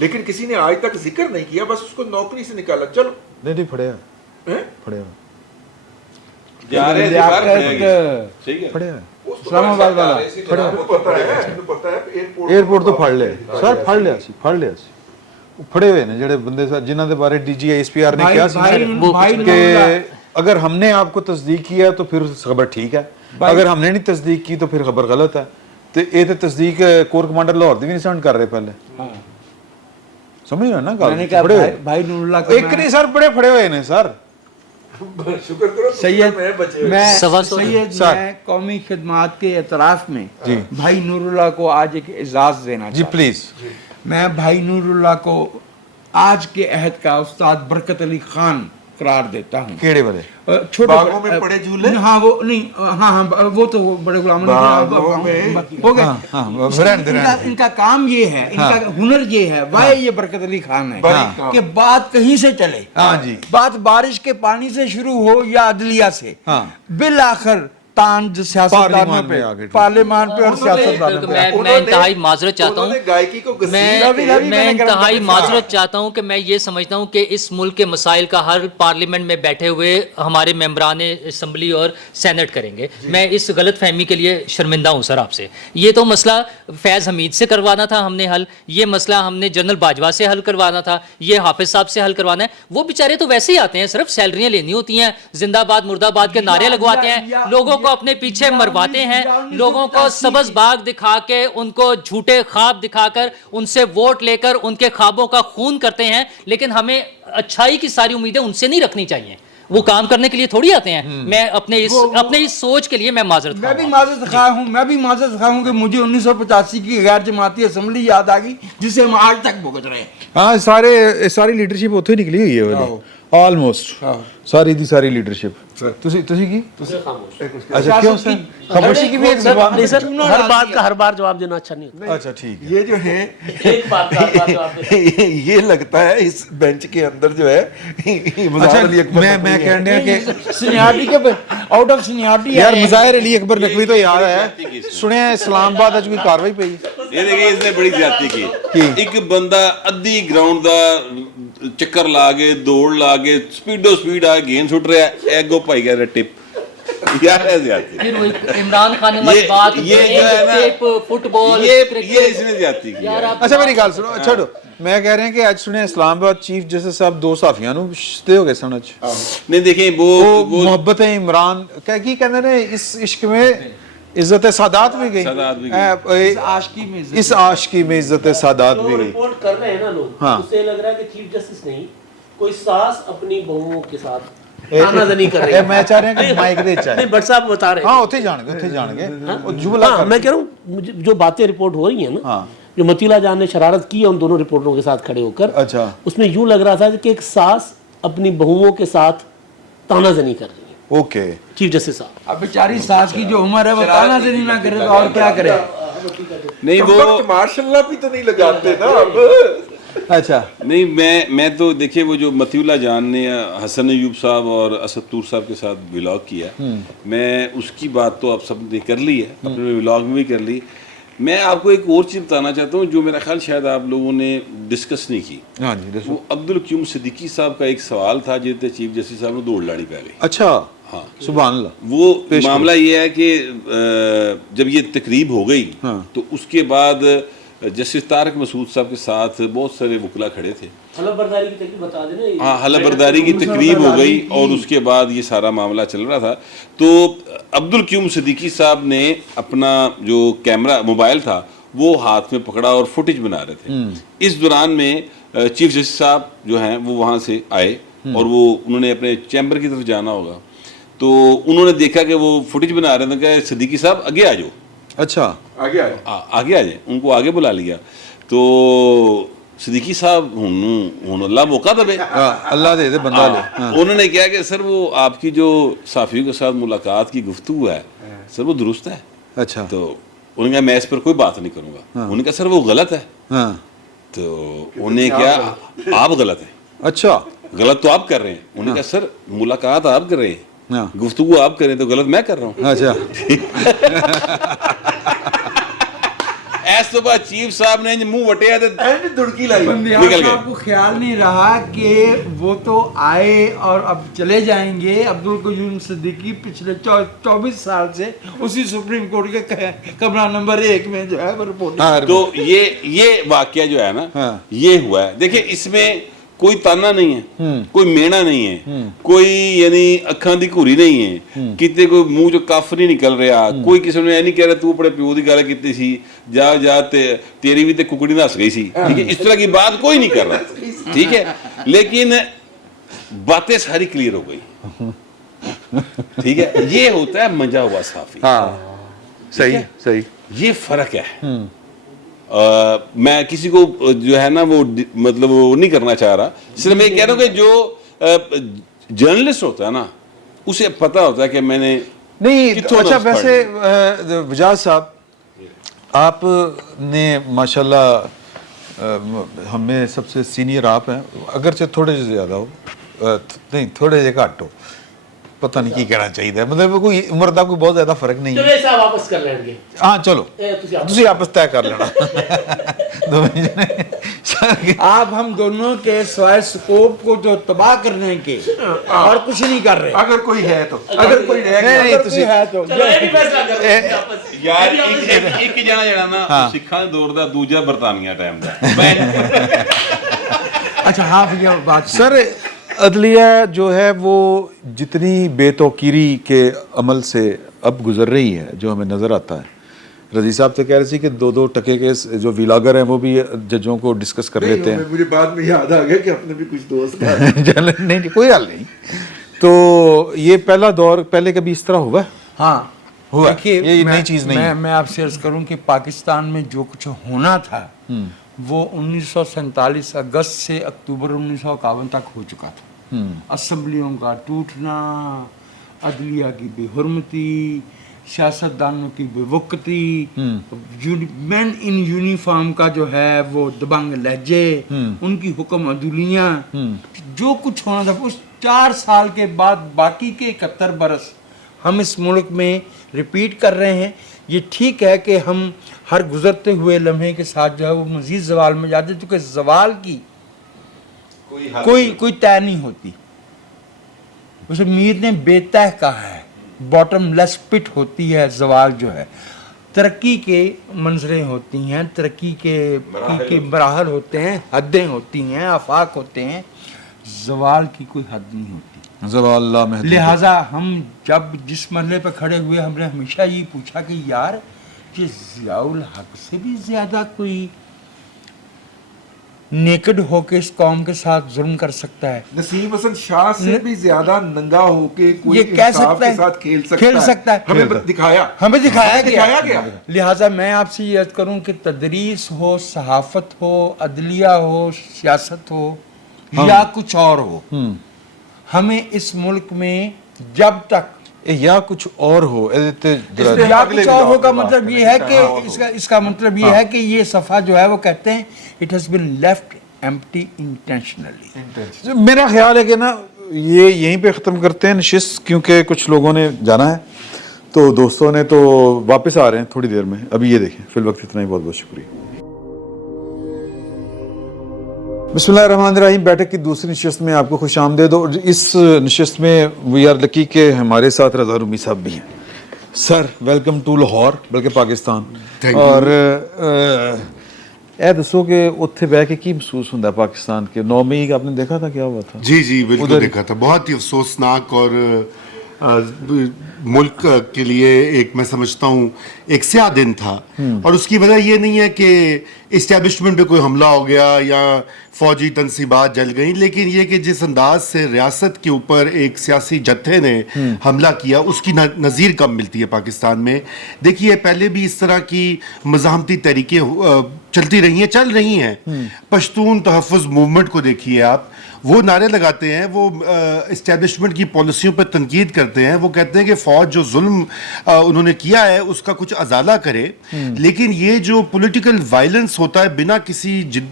لیکن کسی نے آج تک ذکر نہیں کیا. بس اس کو نوکری سے نکالا. چلو نہیں پڑھیا پڑھیا جا رہے ٹھیک ہے پڑھیا اسلام آباد والا ایئرپورٹ تو پھڑ لے سر، پھڑ لیا سی پھڑے ہوئے نے جڑے بندے جنہوں کے بارے D G S P R نے کیا کہ اگر ہم نے آپ کو تصدیق کیا تو پھر خبر ٹھیک ہے، اگر ہم نے نہیں تصدیق کی تو پھر خبر غلط ہے. تو یہ تو تصدیق کور کمانڈر لاہور دی بھی نہیں سینڈ کر رہے پہلے. سمجھ رہے نا گل؟ بھائی نور اللہ ایک نہیں سر، بڑے پھڑے ہوئے نے سر. شکر کرو سید میں قومی خدمات کے اعتراف میں بھائی نور اللہ کو آج ایک اعزاز دینا جی پلیز. میں بھائی نور اللہ کو آج کے عہد کا استاد برکت علی خان قرار دیتا ہوں. کیڑے والے؟ باغوں میں پڑے جھولے؟ ہاں وہ نہیں، ہاں وہ تو بڑے غلام ہو گئے. ان کا کام یہ ہے، ان کا ہنر یہ ہے، واہ یہ برکت علی خان ہے کہ بات کہیں سے چلے، بات بارش کے پانی سے شروع ہو یا عدلیہ سے، بالآخر تانج سیاستدانوں پہ، پارلیمان پہ اور سیاستدانوں پہ. میں انتہائی معذرت چاہتا ہوں، میں انتہائی معذرت چاہتا ہوں کہ میں یہ سمجھتا ہوں کہ اس ملک کے مسائل کا حل پارلیمنٹ میں بیٹھے ہوئے ہمارے ممبران اسمبلی اور سینٹ کریں گے. میں اس غلط فہمی کے لیے شرمندہ ہوں سر آپ سے. یہ تو مسئلہ فیض حمید سے کروانا تھا ہم نے حل، یہ مسئلہ ہم نے جنرل باجوہ سے حل کروانا تھا، یہ حافظ صاحب سے حل کروانا ہے. وہ بیچارے تو ویسے ہی آتے ہیں، صرف سیلریاں لینی ہوتی ہیں، زندہ آباد مردہ آباد کے نعرے لگواتے ہیں، لوگوں کو اپنے پیچھے مرواتے ہیں، لوگوں کو سبز باغ دکھا کے، ان کو جھوٹے خواب دکھا کر، ان سے ووٹ لے کر ان کے خوابوں کا خون کرتے ہیں. لیکن ہمیں اچھائی کی ساری امیدیں ان سے نہیں رکھنی چاہیے. وہ کام کرنے کے لیے تھوڑی آتے ہیں. میں اپنے اس سوچ کے لیے میں معذرت میں بھی معذرت خواہ ہوں کہ مجھے 1985 کی غیر جماعتی اسمبلی یاد آ گئی جسے ہم آج تک بھگت رہے ہیں. ہاں ساری لیڈرشپ اتوں ہی نکلی ہوئی ہے آلموسٹ ساری دی ساری لیڈرشپ. تسی کی اچھا کیوں سر خاموشی کی بھی ایک زبان نہیں سر، ہر بار جواب دینا اچھا نہیں ہوتا. اچھا ٹھیک ہے. یہ جو ہے ایک بات یہ لگتا ہے اس بینچ کے اندر جو ہے میں کہنے ہیں کہ سینیارٹی کے آؤٹ آف سینیارٹی یار مظاہر علی اکبر نقوی تو یاد ہے سنیا اسلام آباد اج کوئی کاروائی پئی. یہ دیکھیں اس نے بڑی زیادتی کی. ایک بندہ ادھی گراؤنڈ دا چکر لا کے دوڑ لا کے سپیڈ آ گیند سٹ رہا ہے، ایگو پائی گیا ٹپ. یار ہے زیادتی. پھر وہ عمران خان نے بات فٹ بال یہ اس نے زیادتی کی. اچھا میری گل سنو چھوڑو. میں کہہ رہے ہیں کہ اج سنیا اسلام آباد چیف جسٹس صاحب دو صحافیاں نو شتے ہو گئے سن اج. نہیں دیکھیں وہ محبتیں عمران کی کہندے نے اس عشق میں عزت سادات بھی گئی، اس عاشقی میں عزت سادات بھی گئی. رپورٹ کر رہے ہیں نا لوگ، اس سے لگ رہا ہے کہ چیف جسٹس نہیں، کوئی ساس اپنی بہوؤں کے ساتھ तानाज़नी कर रहे ਇਹ ਮੈਂ ਚਾਹ ਰਿਹਾ ਕਿ ਮਾਈਕ ਦੇ ਚਾਹੇ नहीं बट साहब बता रहे ਹਾਂ ਉੱਥੇ ਜਾਣਗੇ ਉਹ ਜੁਮਲਾ हाँ, मैं कह रहा हूँ मुझे जो बातें रिपोर्ट हो रही हैं ना, हाँ। जो मतीला जान ने शरारत की है उन दोनों रिपोर्टरों के साथ खड़े होकर, अच्छा। उसमें यूं लग रहा था कि एक सास अपनी बहुओं के साथ तानाज़नी कर रही है, ओके चीफ जस्टिस साहब। अब बेचारी सास की जो उम्र है वो तानाज़नी ना करे तो और क्या करे। नहीं वो माशाल्लाह भी तो नहीं लगाते ना अब। अच्छा नहीं मैं तो देखिए वो जो मतीउल्लाह जान ने हसन अयूब साहब और असद तूर साहब के साथ व्लॉग किया, मैं उसकी बात तो आप सब ने कर ली है, अपने व्लॉग में भी कर ली। मैं आपको एक और चीज़ बताना चाहता हूँ जो मेरा ख्याल शायद आप लोगों ने डिस्कस नहीं की। हाँ जी दसो। वो अब्दुल क्यूम सिद्दीकी साहब का एक सवाल था जिससे चीफ जस्टिस साहब ने दौड़ लाड़ी पै गई। अच्छा हाँ सुभान अल्लाह। वो मामला ये है कि जब ये तकरीब हो गई हाँ। तो उसके बाद जस्टिस तारक मसूद साहब के साथ बहुत सारे वकला खड़े थे। हलफ बर्दारी की तकलीफ बता देना। हाँ हलफ बर्दारी की तकरीब हो गई और उसके बाद ये सारा मामला चल रहा था। तो अब्दुल क्यूम सिद्दीकी साहब ने अपना जो कैमरा मोबाइल था वो हाथ में पकड़ा और फुटेज बना रहे थे। इस दौरान में चीफ जस्टिस साहब जो हैं वो वहाँ से आए और वो उन्होंने अपने चैम्बर की तरफ जाना होगा, तो उन्होंने देखा कि वो फुटेज बना रहे थे। कहा सिद्दीकी साहब आगे आ जाओ। अच्छा आगे आए। आगे आ जाए, उनको आगे बुला लिया। तो सिद्दीकी साहब हुन अल्लाह मौका दे अल्लाह दे दे बंदा ले। हाँ। उन्होंने क्या कि सर वो आपकी जो साफियों के साथ मुलाकात की गुफ्तगू है सर वो दुरुस्त है। अच्छा तो उन्होंने कहा मैं इस पर कोई बात नहीं करूंगा। उन्होंने कहा सर वो गलत है। हाँ तो उन्हें क्या आप गलत हैं। अच्छा गलत तो आप कर रहे हैं। उन्होंने कहा सर मुलाकात आप कर रहे हैं, हाँ। गुफ्तगू आप कर रहे हैं, तो गलत मैं कर रहा हूँ। अच्छा ऐसे तो बाद चीफ साहब ने मुंह वटिया तो दुड़की लाई। बंदियार निकल गए। साहब को ख्याल नहीं रहा कि वो तो आए और अब चले जाएंगे। अब्दुल क्यूम सिद्दीकी पिछले 24 साल से उसी सुप्रीम कोर्ट के कमरा नंबर 1 में जो है वो रिपोर्ट। हाँ तो ये वाकया जो है ना हाँ। ये हुआ है। देखिए इसमें कोई ताना नहीं है, कोई मेणा नहीं है, कोई यानी अखां दी घूरी नहीं है, किते कोई मुंह चो कफ नहीं निकल रहा, कोई किसी ने ये नहीं कह रहा तू अपने प्यो की गल कीती सी जा तेरी भी ते कुकड़ी नस गई सी। ठीक है, इस तरह की बात कोई नहीं कर रहा। ठीक है, लेकिन बातें सारी क्लियर हो गई। ठीक है, ये होता है मंजा हुआ साफी। हाँ सही सही। ये फर्क है। मैं किसी को जो है ना वो मतलब वो नहीं करना चाह रहा, सिर्फ मैं कह रहा हूँ कि जो जर्नलिस्ट होता है ना उसे पता होता है कि मैंने नहीं। कितों अच्छा नफ्स वैसे वजाज साहब आपने माशाल्लाह हमें सबसे सीनियर आप हैं, अगरचे थोड़े से ज़्यादा हो नहीं थोड़े से घट हो, पता नहीं की कहना चाहिए, मतलब कोई उम्र का कोई बहुत ज्यादा फर्क नहीं है। चलो साहब वापस कर लेंगे। हाँ चलो तुसी आपस तय कर लेना। आप हम दोनों के स्वाय स्कोप को जो तबाह करने के और कुछ नहीं कर रहे। अगर कोई है तो अगर कोई रह गया नहीं अगर कोई है तो चलो ये भी फैसला कर लेंगे वापस। यार एक जना जड़ा ना सिखा दौर दा दूजा बरतानिया टाइम दा। अच्छा हाँ भैया बात सर अदलिया जो है वो जितनी बेतौकीरी के अमल से अब गुजर रही है जो हमें नज़र आता है, रजी साहब तो कह रहे थे कि 2-2 टके के जो व्लॉगर हैं वो भी जजों को डिस्कस कर लेते हैं। मुझे बाद में याद आ गया कि अपने भी कुछ दोस्त नहीं कोई हाल नहीं। तो ये पहला दौर, पहले कभी इस तरह हुआ? हाँ हुआ। देखिए, ये मैं- नई चीज़ नहीं है। मैं आपसे अर्ज करूं कि पाकिस्तान में जो कुछ होना था वो 1947 अगस्त से अक्टूबर 1951 तक हो चुका था। असेंबलियों का टूटना, अदलिया की बेहुरमती, सियासतदानों की बेवकती, मैन इन यूनिफॉर्म का जो है वो दबंग लहजे, उनकी हुक्म अदलियाँ, जो कुछ होना था उस 4 साल के बाद बाकी के 71 बरस हम इस मुल्क में रिपीट कर रहे हैं। ये ठीक है कि हम हर गुजरते हुए लम्हे के साथ जो है वो मजीद जवाल में जाते, क्योंकि जवाल की कोई तय नहीं होती। उसे मीर ने बेतह कहा है, बॉटमलेस पिट होती है जवाल जो है। तरक्की के मंजरें होती हैं, तरक्की के मराहल होते हैं, हदें होती हैं, आफाक होते हैं, जवाल की कोई हद नहीं होती। लिहाजा हम जब जिस मरहले पर खड़े हुए हमने हमेशा ये पूछा कि यार कि ज़ियाउल हक से भी ज़्यादा कोई नेकेड होके इस कौम के साथ जुल्म कर सकता है? नसीम हसन शाह से भी ज्यादा नंगा होके कोई ये कह इंसाफ सकता के है, साथ खेल खेल सकता है। हमें दिखाया दिखाया गया। लिहाजा मैं आपसे ये अर्ज करूं कि तदरीस हो, सहाफत हो, अदलिया हो, सियासत हो या कुछ और हो, हमें इस मुल्क में जब तक या कुछ और हो या कुछ और होगा मतलब ये है कि इसका मतलब ये है कि ये सफ़ा जो है वो कहते हैं it has been left empty intentionally. मेरा ख्याल है कि ना ये यहीं पे ख़त्म करते हैं नशिस्त, क्योंकि कुछ लोगों ने जाना है, तो दोस्तों ने तो वापस आ रहे हैं थोड़ी देर में। अभी ये देखें, फिल वक्त इतना ही, बहुत बहुत शुक्रिया। बिस्मिल्लाहिर्रहमानिर्रहीम। बैठक की दूसरी नशिस्त में आपको खुश आमदीद। और इस नशिस्त में वी आर लकी के हमारे साथ रज़ा रूमी साहब भी हैं। सर वेलकम टू लाहौर, बल्कि पाकिस्तान। और ਇਹ ਦੱਸੋ ਕਿ ਉੱਥੇ ਬਹਿ ਕੇ ਕੀ ਮਹਿਸੂਸ ਹੁੰਦਾ ਪਾਕਿस्तान के 9 मई का? आपने देखा था क्या हुआ था? जी जी बिल्कुल देखा था। बहुत ही अफसोसनाक और मुल्क के लिए एक, मैं समझता हूँ, एक स्याह दिन था। और उसकी वजह ये नहीं है कि इस्टेब्लिशमेंट पे कोई हमला हो गया या फौजी तनसीबात जल गई, लेकिन ये कि जिस अंदाज से रियासत के ऊपर एक सियासी जत्थे ने हमला किया, उसकी नज़ीर कम मिलती है पाकिस्तान में। देखिए पहले भी इस तरह की मज़ाहमती तहरीकें चलती रही हैं, चल रही हैं। पश्तून तहफ़्फ़ुज़ मूवमेंट को देखिए आप, वो नारे लगाते हैं, वो इस्टेब्लिशमेंट की पॉलिसियों पर तनकीद करते हैं, वो कहते हैं कि फ़ौज जो जुल्म उन्होंने किया है उसका कुछ अजाला करे। लेकिन ये जो पॉलिटिकल वायलेंस होता है बिना किसी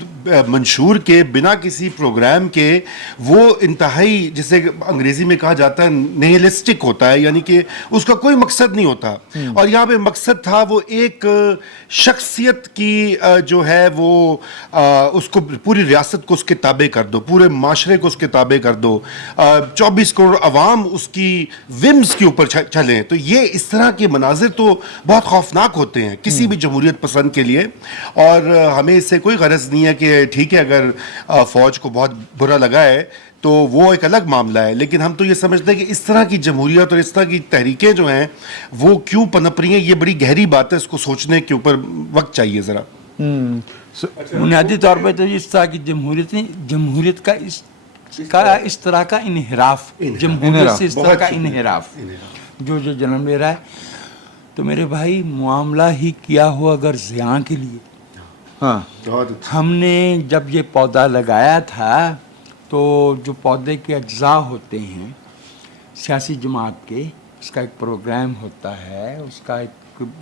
मंशूर के, बिना किसी प्रोग्राम के, वो इंतहाई, जिसे अंग्रेज़ी में कहा जाता है, निहिलिस्टिक होता है, यानी कि उसका कोई मकसद नहीं होता। और यहाँ पे मकसद था वो एक शख्सियत की जो है वो उसको पूरी रियासत को उसके ताबे कर दो, पूरे माशरे को उसके ताबे कर दो, 24 करोड़ अवाम उसकी विम्स के ऊपर चलें। तो ये इस तरह के मनाजिर तो बहुत खौफनाक होते हैं किसी भी जमहूरियत पसंद के लिए। और हमें इससे कोई गरज नहीं है कि ठीक है अगर फ़ौज को बहुत बुरा लगा है तो वो एक अलग मामला है, लेकिन हम तो ये समझते हैं कि इस तरह की जमहूरियत और इस तरह की तहरीकें जो हैं वो क्यों पनप रही हैं, ये बड़ी गहरी बात है, इसको सोचने के ऊपर वक्त चाहिए ज़रा। बुनियादी तौर पर तो इस तरह की जमहूरियत नहीं, जमहूरियत का इस तरह का इन्हिराफ, जमहूरियत से इस तरह का इन्हिराफ जो जन्म ले रहा है, तो मेरे भाई मामला ही क्या हो अगर ज़ियां के लिए। हाँ, हमने जब ये पौधा लगाया था तो जो पौधे के अज्जा होते हैं सियासी जमात के, उसका एक प्रोग्राम होता है, उसका एक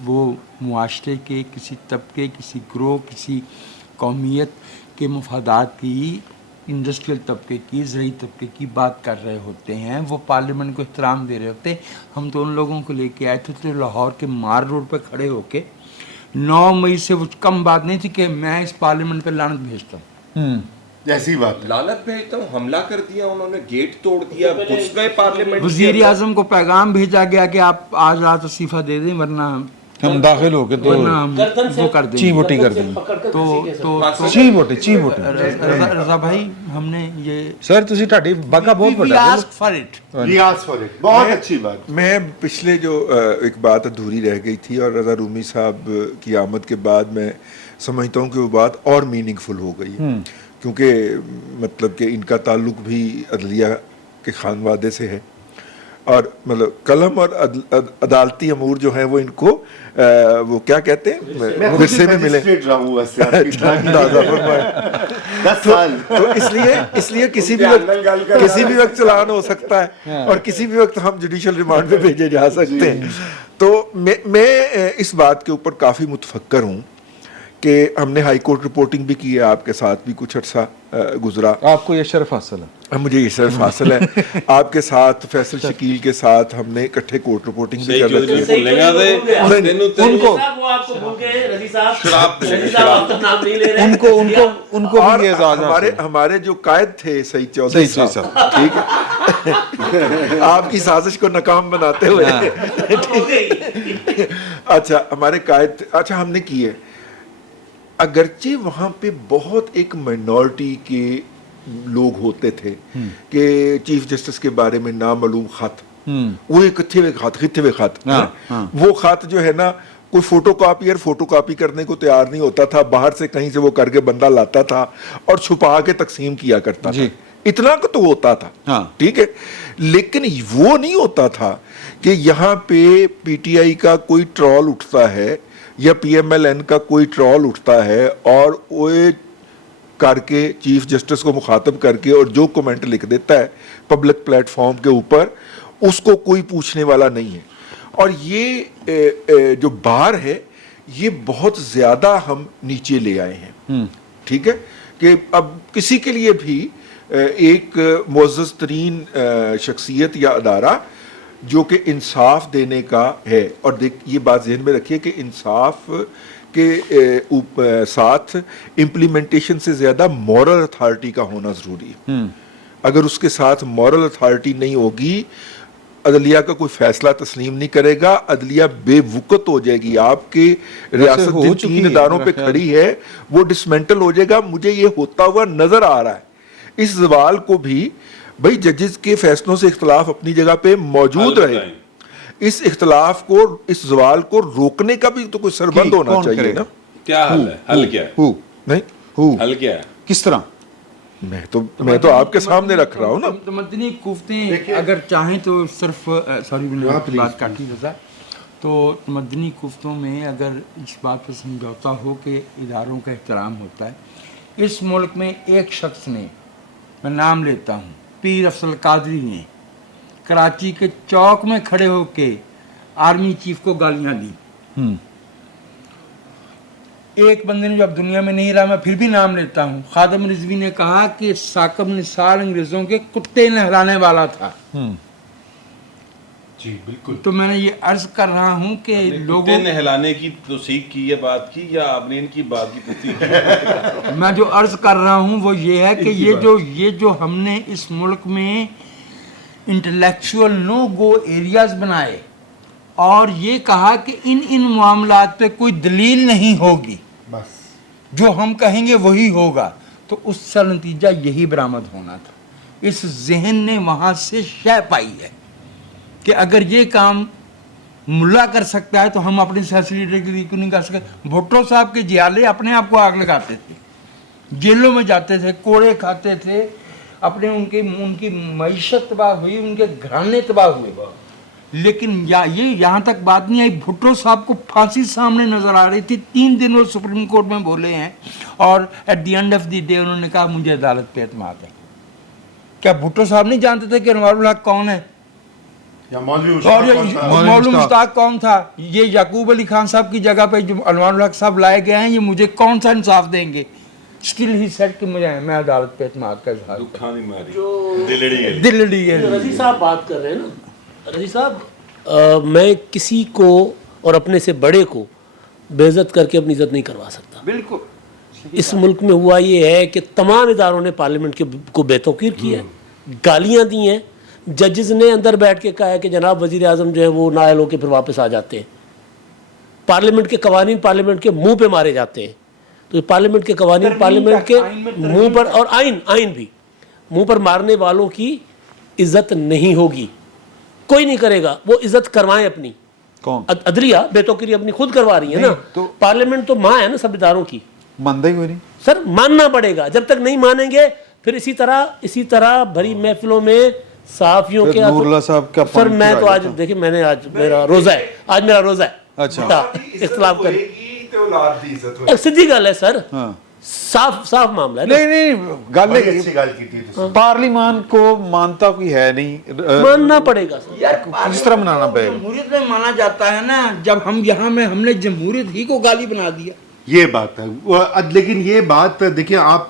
वो मुआशरे के किसी तबके, किसी ग्रोह, किसी कौमियत के मफादात की, इंडस्ट्रियल तबके की, ज़रूरी तबके की बात कर रहे होते हैं, वो पार्लियामेंट को एहतराम दे रहे होते हैं। हम तो उन लोगों को लेके आए थे तो लाहौर के मार रोड पे खड़े होके 9 मई से वो कम बात नहीं थी कि मैं इस पार्लियामेंट पे लानत भेजता हूँ। ऐसी बात लानत भेजता हूँ, हमला कर दिया उन्होंने, गेट तोड़ दिया, घुस गए पार्लियामेंट। वज़ीर आज़म को पैगाम भेजा गया कि आप आज रात इस्तीफा दे दें वरना हम दाखिल हो गए तो वो कर देंगे, ची बोटी कर देंगे। तो ची बोटी रज़ा भाई हमने ये सर तुसी ढाडी बागा बहुत we बड़ा asked for it। रियाज फॉर इट, बहुत अच्छी बात। मैं पिछले जो एक बात अधूरी रह गई थी और रज़ा रूमी साहब की आमद के बाद मैं समझता हूँ कि वो बात और मीनिंगफुल हो गई, क्योंकि मतलब कि इनका ताल्लुक भी अदलिया के खानवादे से है और मतलब कलम और अदालती अमूर जो हैं वो इनको वो क्या कहते हैं विरसे में मिले। 10 साल तो इसलिए किसी भी वक्त चलान हो सकता है और किसी भी वक्त हम जुडिशल रिमांड पे भेजे जा सकते हैं। तो मैं इस बात के ऊपर काफ़ी मुतफक्कर हूँ कि हमने हाई कोर्ट रिपोर्टिंग भी की है, आपके साथ भी कुछ अर्सा गुजरा। आपको ये शर्फ हासिल है? मुझे ये शर्फ हासिल है। आपके साथ फैसल शकील के साथ हमने इकट्ठे कोर्ट रिपोर्टिंग भी कर रखी उनको हमारे जो कायद थे सईद चौधरी साहब, ठीक है, आपकी साजिश को नाकाम बनाते हुए अच्छा हमारे कायद, अच्छा हमने की है, अगरचे वहाँ पे बहुत एक माइनॉरिटी के लोग होते थे कि चीफ जस्टिस के बारे में नामालूम खत, वो एक खिते हुए खत, वो खत जो है ना कोई फोटो कॉपी करने को तैयार नहीं होता था, बाहर से कहीं से वो करके बंदा लाता था और छुपा के तकसीम किया करता था, इतना को तो होता था। हाँ। ठीक है, लेकिन वो नहीं होता था कि यहाँ पे पीटीआई का कोई ट्रॉल उठता है या पीएमएलएन का कोई ट्रॉल उठता है और वो करके चीफ जस्टिस को मुखातब करके और जो कमेंट लिख देता है पब्लिक प्लेटफॉर्म के ऊपर, उसको कोई पूछने वाला नहीं है। और ये जो बार है ये बहुत ज्यादा हम नीचे ले आए हैं। ठीक है, कि अब किसी के लिए भी एक मुअज़्ज़ज़ तरीन शख्सियत या अदारा जो कि इंसाफ देने का है, और देख ये बात ज़हन में रखिए कि इंसाफ के साथ इम्प्लीमेंटेशन से ज़्यादा मॉरल अथॉरिटी का होना ज़रूरी है। अगर उसके साथ मॉरल अथॉरिटी नहीं होगी, अदलिया का कोई फैसला तस्लीम नहीं करेगा, अदलिया बेवकूत हो जाएगी। आपके रियासत जिन 3 इदारों पे खड़ी है वो डिसमेंटल हो जाएगा। मुझे ये होता हुआ नजर आ रहा है। इस सवाल को भी भाई जजेस के फैसलों से इख्तलाफ अपनी जगह पे मौजूद रहे, इस इख्तलाफ को, इस सवाल को रोकने का भी तो कोई सरबंद होना चाहिए ना। क्या हल है? हल क्या है? नहीं हल क्या है? किस तरह? मैं तो आपके सामने रख रहा हूँ ना। तो मदनी कुफ्तें अगर चाहें तो सिर्फ सॉरी मैंने आपकी बात काटी रजा, तो मदनी कुफ्तों में अगर इस बात पर समझौता हो कि इदारों का एहतराम होता है। इस मुल्क में एक शख्स ने, मैं नाम लेता हूँ, पीर अफसल कादरी ने कराची के चौक में खड़े होके आर्मी चीफ को गालियाँ दी। एक बंदे ने जो अब दुनिया में नहीं रहा, मैं फिर भी नाम लेता हूँ, खादम रिजवी ने कहा कि साकब निसार अंग्रेजों के कुत्ते नहलाने वाला था। जी बिल्कुल। तो मैंने ये अर्ज कर रहा हूँ कि लोगों नहलाने की तो सीख की है बात की, या आपने इनकी बात की तस्दीक की? मैं जो अर्ज कर रहा हूँ वो ये है कि ये जो हमने इस मुल्क में इंटेलेक्चुअल नो गो एरियाज बनाए और ये कहा कि इन मामलात पे कोई दलील नहीं होगी, बस जो हम कहेंगे वही होगा, तो उसका नतीजा यही बरामद होना था। इस जहन ने वहाँ से शय पाई है कि अगर ये काम मुल्ला कर सकता है तो हम अपने सियासी लीडर के लिए क्यों नहीं कर सकते। भुट्टो साहब के जियाले अपने आप को आग लगाते थे, जेलों में जाते थे, कोड़े खाते थे, अपने उनकी मईशत तबाह हुई, उनके घराने तबाह हुए, लेकिन ये यहाँ तक बात नहीं आई। भुट्टो साहब को फांसी सामने नजर आ रही थी, 3 दिन वो सुप्रीम कोर्ट में बोले हैं और at the end of the day उन्होंने कहा मुझे अदालत पे एतमाद है। क्या भुट्टो साहब नहीं जानते थे कि अनवारुल हक कौन है या मौलवी मौलवी मुश्ताक कौन था? ये याकूब अली खान साहब की जगह पे जो अनवारुल हक साहब लाए गए हैं, ये मुझे कौन सा इंसाफ देंगे? स्टिल ही सेड कि मैं अदालत पे एतमाद का इजहार दिलड़ी है। रजी साहब बात कर रहे हैं ना, रजी साहब, मैं किसी को और अपने से बड़े को बेइज्जत करके अपनी इज्जत नहीं करवा सकता। बिल्कुल। इस मुल्क में हुआ ये है कि तमाम इदारों ने पार्लियामेंट को बेतौकीर किया है, गालियाँ दी हैं, जजेस ने अंदर बैठ के कहा है कि जनाब वजीर आज़म जो है वो नाअहल होकर फिर वापस आ जाते हैं। पार्लियामेंट के कवानीन पार्लियामेंट के मुंह पे मारे जाते हैं। तो पार्लियामेंट के कवानीन पार्लियामेंट के मुंह पर, और आइन भी मुंह पर मारने वालों की इज्जत नहीं होगी, कोई नहीं करेगा। वो इज्जत करवाएं अपनी। कौन? अदलिया बेतौकीरी अपनी खुद करवा रही है ना, तो पार्लियामेंट तो माँ है ना सब इदारों की। मानता ही कोई नहीं सर, मानना पड़ेगा। जब तक नहीं मानेंगे फिर इसी तरह भरी महफिलों में सहाफियों के नूरुल्लाह साहब का सर, मैं तो आज देखिए, मैंने आज मेरा रोजा है, आज मेरा रोजा है। अच्छा, इख्तिलाफ कर सीधी गल है सर, साफ मामला है। नहीं अच्छी गाल की थी। पार्लियामान को मानता कोई है नहीं, मानना पड़ेगा सर। यार किस तरह मनाना पड़ेगा? जमहूरियत में माना जाता है ना, जब हम यहाँ में हमने जमहूरियत ही को गाली बना दिया। ये बात है, लेकिन ये बात देखिए, आप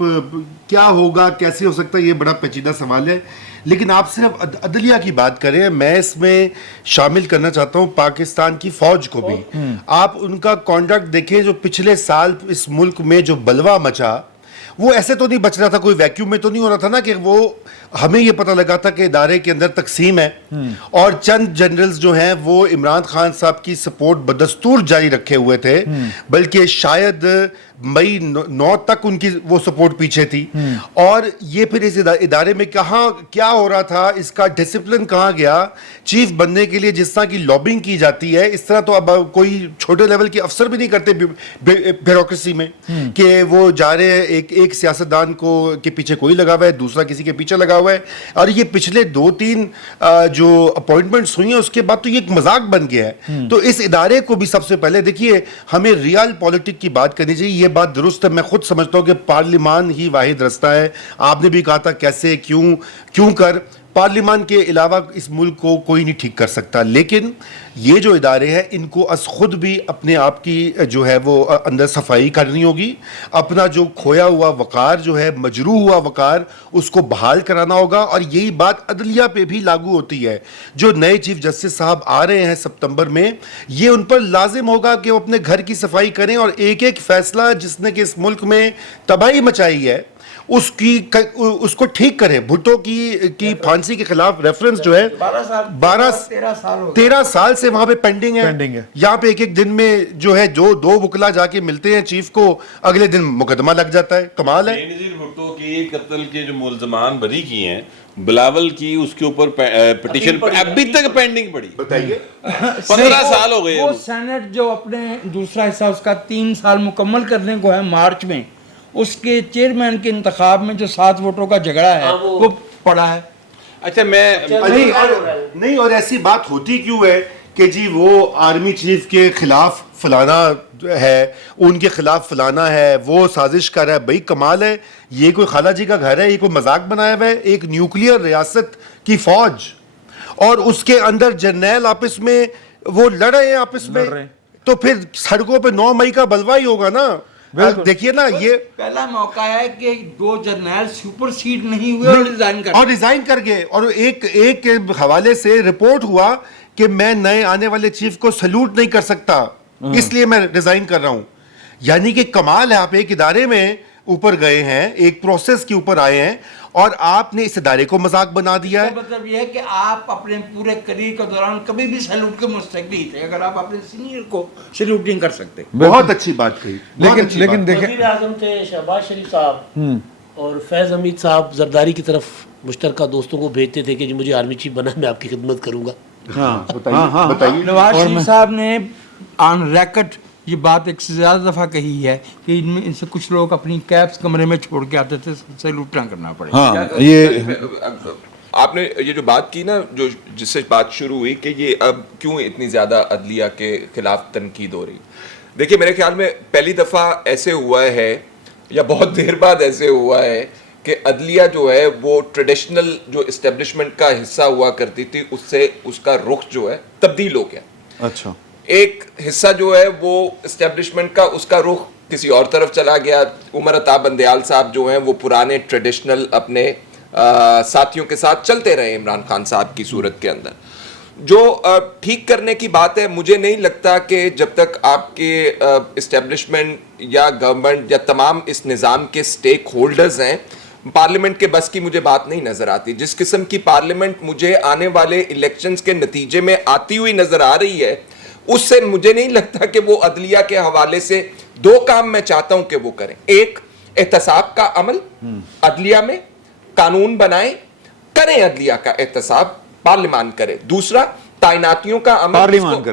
क्या होगा, कैसे हो सकता है, ये बड़ा पेचीदा सवाल है। लेकिन आप सिर्फ अदलिया की बात करें, मैं इसमें शामिल करना चाहता हूं पाकिस्तान की फौज को भी। आप उनका कॉन्डक्ट देखें, जो पिछले साल इस मुल्क में जो बलवा मचा, वो ऐसे तो नहीं बच रहा था, कोई वैक्यूम में तो नहीं हो रहा था ना, कि वो हमें ये पता लगा था कि इदारे के अंदर तकसीम है और चंद जनरल्स जो हैं वो इमरान खान साहब की सपोर्ट बदस्तूर जारी रखे हुए थे, बल्कि शायद मई 9 तक उनकी वो सपोर्ट पीछे थी, और ये फिर इस इदारे में कहाँ क्या हो रहा था, इसका डिसिप्लिन कहाँ गया। चीफ बनने के लिए जिस तरह की लॉबिंग की जाती है, इस तरह तो अब कोई छोटे लेवल के अफसर भी नहीं करते ब्यूरोक्रेसी में, कि वो जा रहे हैं एक सियासतदान को के पीछे कोई लगा हुआ है, दूसरा किसी के पीछे लगा हुआ है। और ये पिछले 2-3 जो अपॉइंटमेंट्स हुई हैं उसके बाद तो ये एक मजाक बन गया है। तो इस इदारे को भी सबसे पहले देखिए, हमें रियल पॉलिटिक की बात करनी चाहिए। ये बात दुरुस्त है, मैं खुद समझता हूँ कि पार्लियामान ही वाहिद रास्ता है। आपने भी कहा था कैसे क्यों कर पार्लियामान के अलावा इस मुल्क को कोई नहीं ठीक कर सकता। लेकिन ये जो इदारे हैं इनको अस खुद भी अपने आप की जो है वो अंदर सफाई करनी होगी। अपना जो खोया हुआ वक़ार जो है, मजरूह हुआ वक़ार, उसको बहाल कराना होगा। और यही बात अदलिया पे भी लागू होती है। जो नए चीफ जस्टिस साहब आ रहे हैं सितंबर में, ये उन पर लाजिम होगा कि वो अपने घर की सफाई करें और एक एक फैसला जिसने कि इस मुल्क में तबाही मचाई है उसको ठीक करें। भुट्टो की फांसी के खिलाफ रेफरेंस जो है 13 साल से वहां पे पेंडिंग है। यहाँ पे एक दिन में जो है जो 2 वकला जाके मिलते हैं चीफ को, अगले दिन मुकदमा लग जाता है। कमाल है। बेनज़ीर भुट्टो की कत्ल के जो मुल्ज़मान बरी किए हैं, बिलावल की उसके ऊपर पिटीशन अभी तक पेंडिंग पड़ी। बताइए 15 साल हो गए। वो सेनेट जो अपने दूसरा हिस्सा उसका 3 साल मुकम्मल करने को है मार्च में, उसके चेयरमैन के इंतखाब में जो 7 वोटों का झगड़ा है वो पड़ा है। अच्छा मैं नहीं, और ऐसी बात होती क्यों है कि जी वो आर्मी चीफ के खिलाफ फलाना है, उनके खिलाफ फलाना है, वो साजिश कर रहा है। भाई कमाल है, ये कोई खाला जी का घर है, ये कोई मजाक बनाया हुआ है। एक न्यूक्लियर रियासत की फौज और उसके अंदर जर्नैल आपस में वो लड़ रहे हैं आपस में, तो फिर सड़कों पे 9 मई का बलवा ही होगा ना। देखिए ना, ये पहला मौका है कि 2 जर्नल सुपर सीड नहीं हुए और रिजाइन कर गए। और एक के हवाले से रिपोर्ट हुआ कि मैं नए आने वाले चीफ को सैल्यूट नहीं कर सकता, इसलिए मैं रिजाइन कर रहा हूं। यानी कि कमाल है, आप एक इदारे में ऊपर गए हैं, एक प्रोसेस के ऊपर आए हैं और आपने इस इदारे को मजाक बना दिया है। मतलब यह है कि आप अपने पूरे करियर के दौरान कभी भी सैल्यूट के मुस्तहिक नहीं थे, अगर आप अपने सीनियर को सैल्यूट नहीं कर सकते। बहुत अच्छी बात कही। लेकिन देखें, वज़ीर आज़म थे शहबाज शरीफ साहब और फैज़ हमीद साहब जरदारी की तरफ मुश्तरका दोस्तों को भेजते थे कि जी मुझे आर्मी चीफ बना, मैं आपकी खिदमत करूंगा। बताइए। नवाज शरीफ साहब ने ऑन रिकॉर्ड ये बात एक से ज्यादा दफा कही है कि इनमें इनसे कुछ लोग अपनी कैप्स कमरे में छोड़ के आते थे, सैल्यूट ना करना पड़े। ये आपने ये जो बात की ना, जो जिससे बात शुरू हुई कि ये अब क्यों इतनी ज्यादा अदलिया के खिलाफ तनकीद हो रही, देखिए मेरे ख्याल में पहली दफा ऐसे हुआ है या बहुत देर बाद ऐसे हुआ है कि अदलिया जो है वो ट्रेडिशनल जो इस्टेब्लिशमेंट का हिस्सा हुआ करती थी उससे उसका रुख जो है तब्दील हो गया। अच्छा, एक हिस्सा जो है वो इस्टेब्लिशमेंट का उसका रुख किसी और तरफ चला गया। उमर अता बंदयाल साहब जो हैं वो पुराने ट्रेडिशनल अपने साथियों के साथ चलते रहे इमरान खान साहब की सूरत के अंदर। जो ठीक करने की बात है, मुझे नहीं लगता कि जब तक आपके इस्टेब्लिशमेंट या गवर्नमेंट या तमाम इस निज़ाम के स्टेक होल्डर्स हैं, पार्लियामेंट के बस की मुझे बात नहीं नजर आती। जिस किस्म की पार्लियामेंट मुझे आने वाले इलेक्शंस के नतीजे में आती हुई नजर आ रही है, उससे मुझे नहीं लगता कि वो अदलिया के हवाले से 2 काम मैं चाहता हूं कि वो करें। एक, एहतसाब का अमल अदलिया में, कानून बनाएं, करें अदलिया का एहतसाब, पार्लियामान करे। दूसरा, तायनातियों का अमल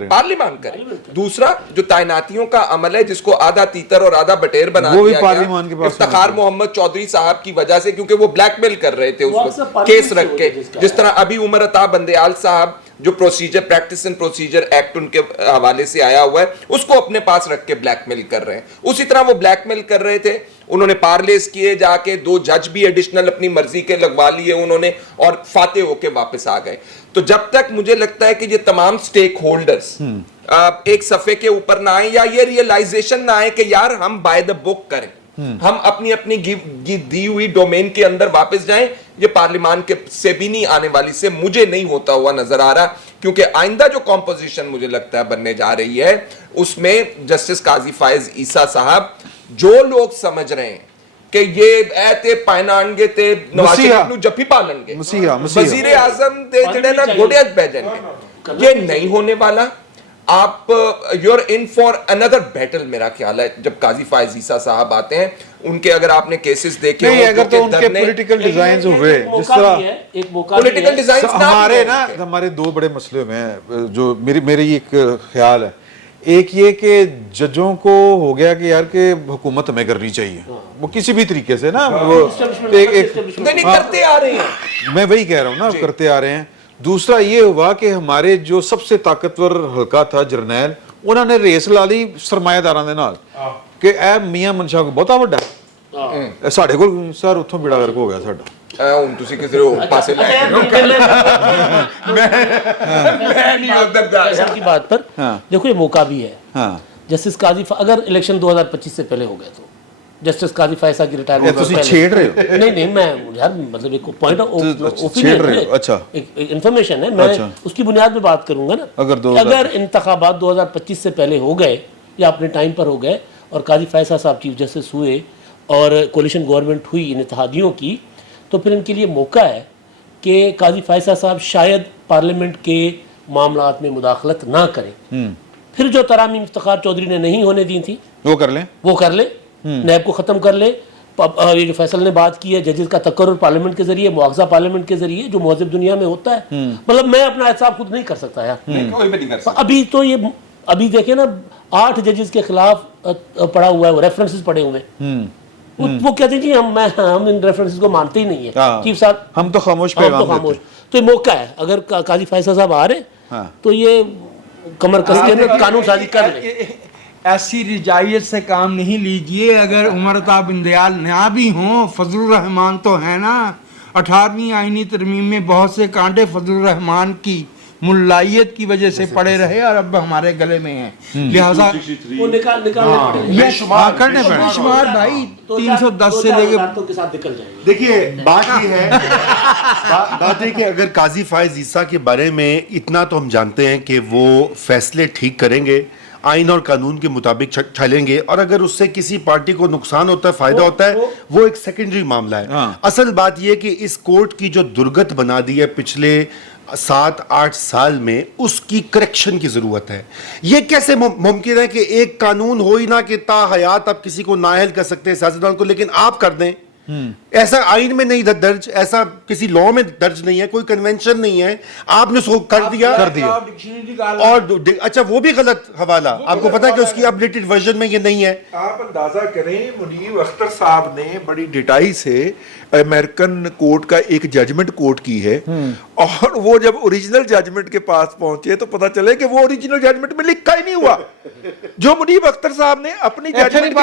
पार्लियामान करे। दूसरा, जो तायनातियों का अमल है जिसको आधा तीतर और आधा बटेर बना दिया गया इफ्तिखार मोहम्मद चौधरी साहब की वजह से, क्योंकि वो ब्लैकमेल कर रहे थे उसको केस रख के। जिस तरह अभी उमर अता बंदयाल साहब जो procedure practice and procedure act उनके हवाले से आया हुआ है उसको अपने पास रख के ब्लैकमेल कर रहे हैं, उसी तरह वो ब्लैकमेल कर रहे थे। उन्होंने पार्लेस किए, जाके 2 जज भी एडिशनल अपनी मर्जी के लगवा लिए उन्होंने और फाते होके वापस आ गए। तो जब तक मुझे लगता है कि ये तमाम स्टेक होल्डर्स एक सफे के ऊपर ना आए या ये रियलाइजेशन ना आए कि यार हम बाय द बुक करें, हम अपनी अपनी दी हुई डोमेन के अंदर वापस जाएं, ये पार्लियामान के से भी नहीं आने वाली से मुझे नहीं होता हुआ नजर आ रहा। क्योंकि आइंदा जो कॉम्पोजिशन मुझे लगता है बनने जा रही है उसमें जस्टिस काजी फायज ईसा साहब, जो लोग समझ रहे हैं कि ये ऐते पायनानगे ते नवाज शरीफ नु जफी पालनगे, वजीर आजम ते जड़े ना गोड़े बैठेंगे, ये नहीं होने वाला। آپ you are in for another battle. میرا خیال ہے جب قاضی فائز عیسیٰ صاحب آتے ہیں ان کے اگر آپ نے کیسز دیکھے نہیں اگر تو ان کے پولیٹیکل ڈیزائنز ہوئے جس طرح ایک موقع پولیٹیکل ڈیزائن ہمارے دو بڑے مسئلے ہوئے ہیں جو میری ایک خیال ہے. ایک یہ کہ ججوں کو ہو گیا کہ یار کہ حکومت ہمیں کرنی چاہیے وہ کسی بھی طریقے سے نا وہ کرتے آ رہے ہیں, میں وہی کہہ رہا ہوں نا کرتے آ رہے ہیں. دوسرا یہ ہوا کہ ہمارے جو سب سے طاقتور حلقہ تھا جرنیل انہوں نے ریس لا لی سرمایہ داراں دے نال کہ اے میاں منشا کو بہت وڈا ساڈے کول سر اتھوں بیڑا گرک ہو گیا ساڈا ہن تسی کدھر پاسے لے کی بات پر دیکھو یہ موقع بھی ہے. جسٹس قاضی اگر الیکشن 2025 سے پہلے ہو گئے تو جسٹس قاضی فیصل کی ریٹائرمنٹ تسی چھیڑ رہے ہو نہیں میں یار مطلب ایک پوائنٹ چھیڑ رہے ہو. اچھا انفارمیشن ہے میں اس کی بنیاد پہ بات کروں گا نا. اگر انتخابات 2025 سے پہلے ہو گئے یا اپنے ٹائم پر ہو گئے اور قاضی فیصل صاحب چیف جسٹس ہوئے اور کولیشن گورنمنٹ ہوئی ان اتحادیوں کی تو پھر ان کے لیے موقع ہے کہ قاضی فیصل صاحب شاید پارلیمنٹ کے معاملات میں مداخلت نہ کریں. پھر جو ترامیم افتخار چودھری نے نہیں ہونے دی تھی وہ کر لیں نیب کو ختم کر لے. یہ جو فیصل نے بات کی ہے ججز کا تقرر پارلیمنٹ کے ذریعے مواخذہ پارلیمنٹ کے ذریعے جو مہذب دنیا میں ہوتا ہے مطلب میں اپنا احساب خود نہیں کر سکتا یار. ابھی تو یہ ابھی دیکھیں نا 8 ججز کے خلاف پڑا ہوا ہے وہ ریفرنسز پڑے ہوئے ہیں وہ کہتے ہیں جی ہم ان ریفرنسز کو مانتے ہی نہیں ہیں چیف صاحب ہم تو خاموش تو یہ موقع ہے اگر قاضی فیصل صاحب آ رہے تو یہ کمر کس کے قانون سازی کر لیں. ایسی رجائیت سے کام نہیں لیجئے. اگر عمر عطا بندیال نہ بھی ہوں فضل الرحمان تو ہے نا. 18ویں آئینی ترمیم میں بہت سے کانٹے فضل الرحمان کی ملائیت کی وجہ سے پڑے رہے اور اب ہمارے گلے میں ہیں. لہذا وہ نکالنے کرنے پڑے شمار بھائی 310 سے لے کے دیکھیے بات یہ ہے بات ہے کہ اگر قاضی فائز عیسیٰ کے بارے میں اتنا تو ہم جانتے ہیں کہ وہ فیصلے ٹھیک کریں گے آئین اور قانون کے مطابق چلیں گے اور اگر اس سے کسی پارٹی کو نقصان ہوتا ہے فائدہ ہوتا ہے وہ ایک سیکنڈری معاملہ ہے. اصل بات یہ کہ اس کورٹ کی جو درگت بنا دی ہے پچھلے 7-8 سال میں اس کی کریکشن کی ضرورت ہے. یہ کیسے ممکن ہے کہ ایک قانون ہو ہی نہ کہ تا حیات آپ کسی کو نااہل کر سکتے ہیں سیاستدان کو لیکن آپ کر دیں. ایسا آئین میں نہیں درج ایسا کسی لاء میں درج نہیں ہے کوئی کنونشن نہیں ہے آپ نے سو کر دیا اور اچھا وہ بھی غلط حوالہ آپ کو پتا ہے کہ اس کی اپڈیٹڈ ورژن میں یہ نہیں ہے. آپ اندازہ کریں منیب اختر صاحب نے بڑی ڈٹائی سے امریکن کورٹ کا ایک ججمنٹ کوٹ کی ہے اور وہ جب اوریجنل ججمنٹ کے پاس پہنچے تو پتا چلے کہ وہ اوریجنل ججمنٹ میں لکھا ہی نہیں ہوا جو منیب اختر صاحب نے اپنی ججمنٹ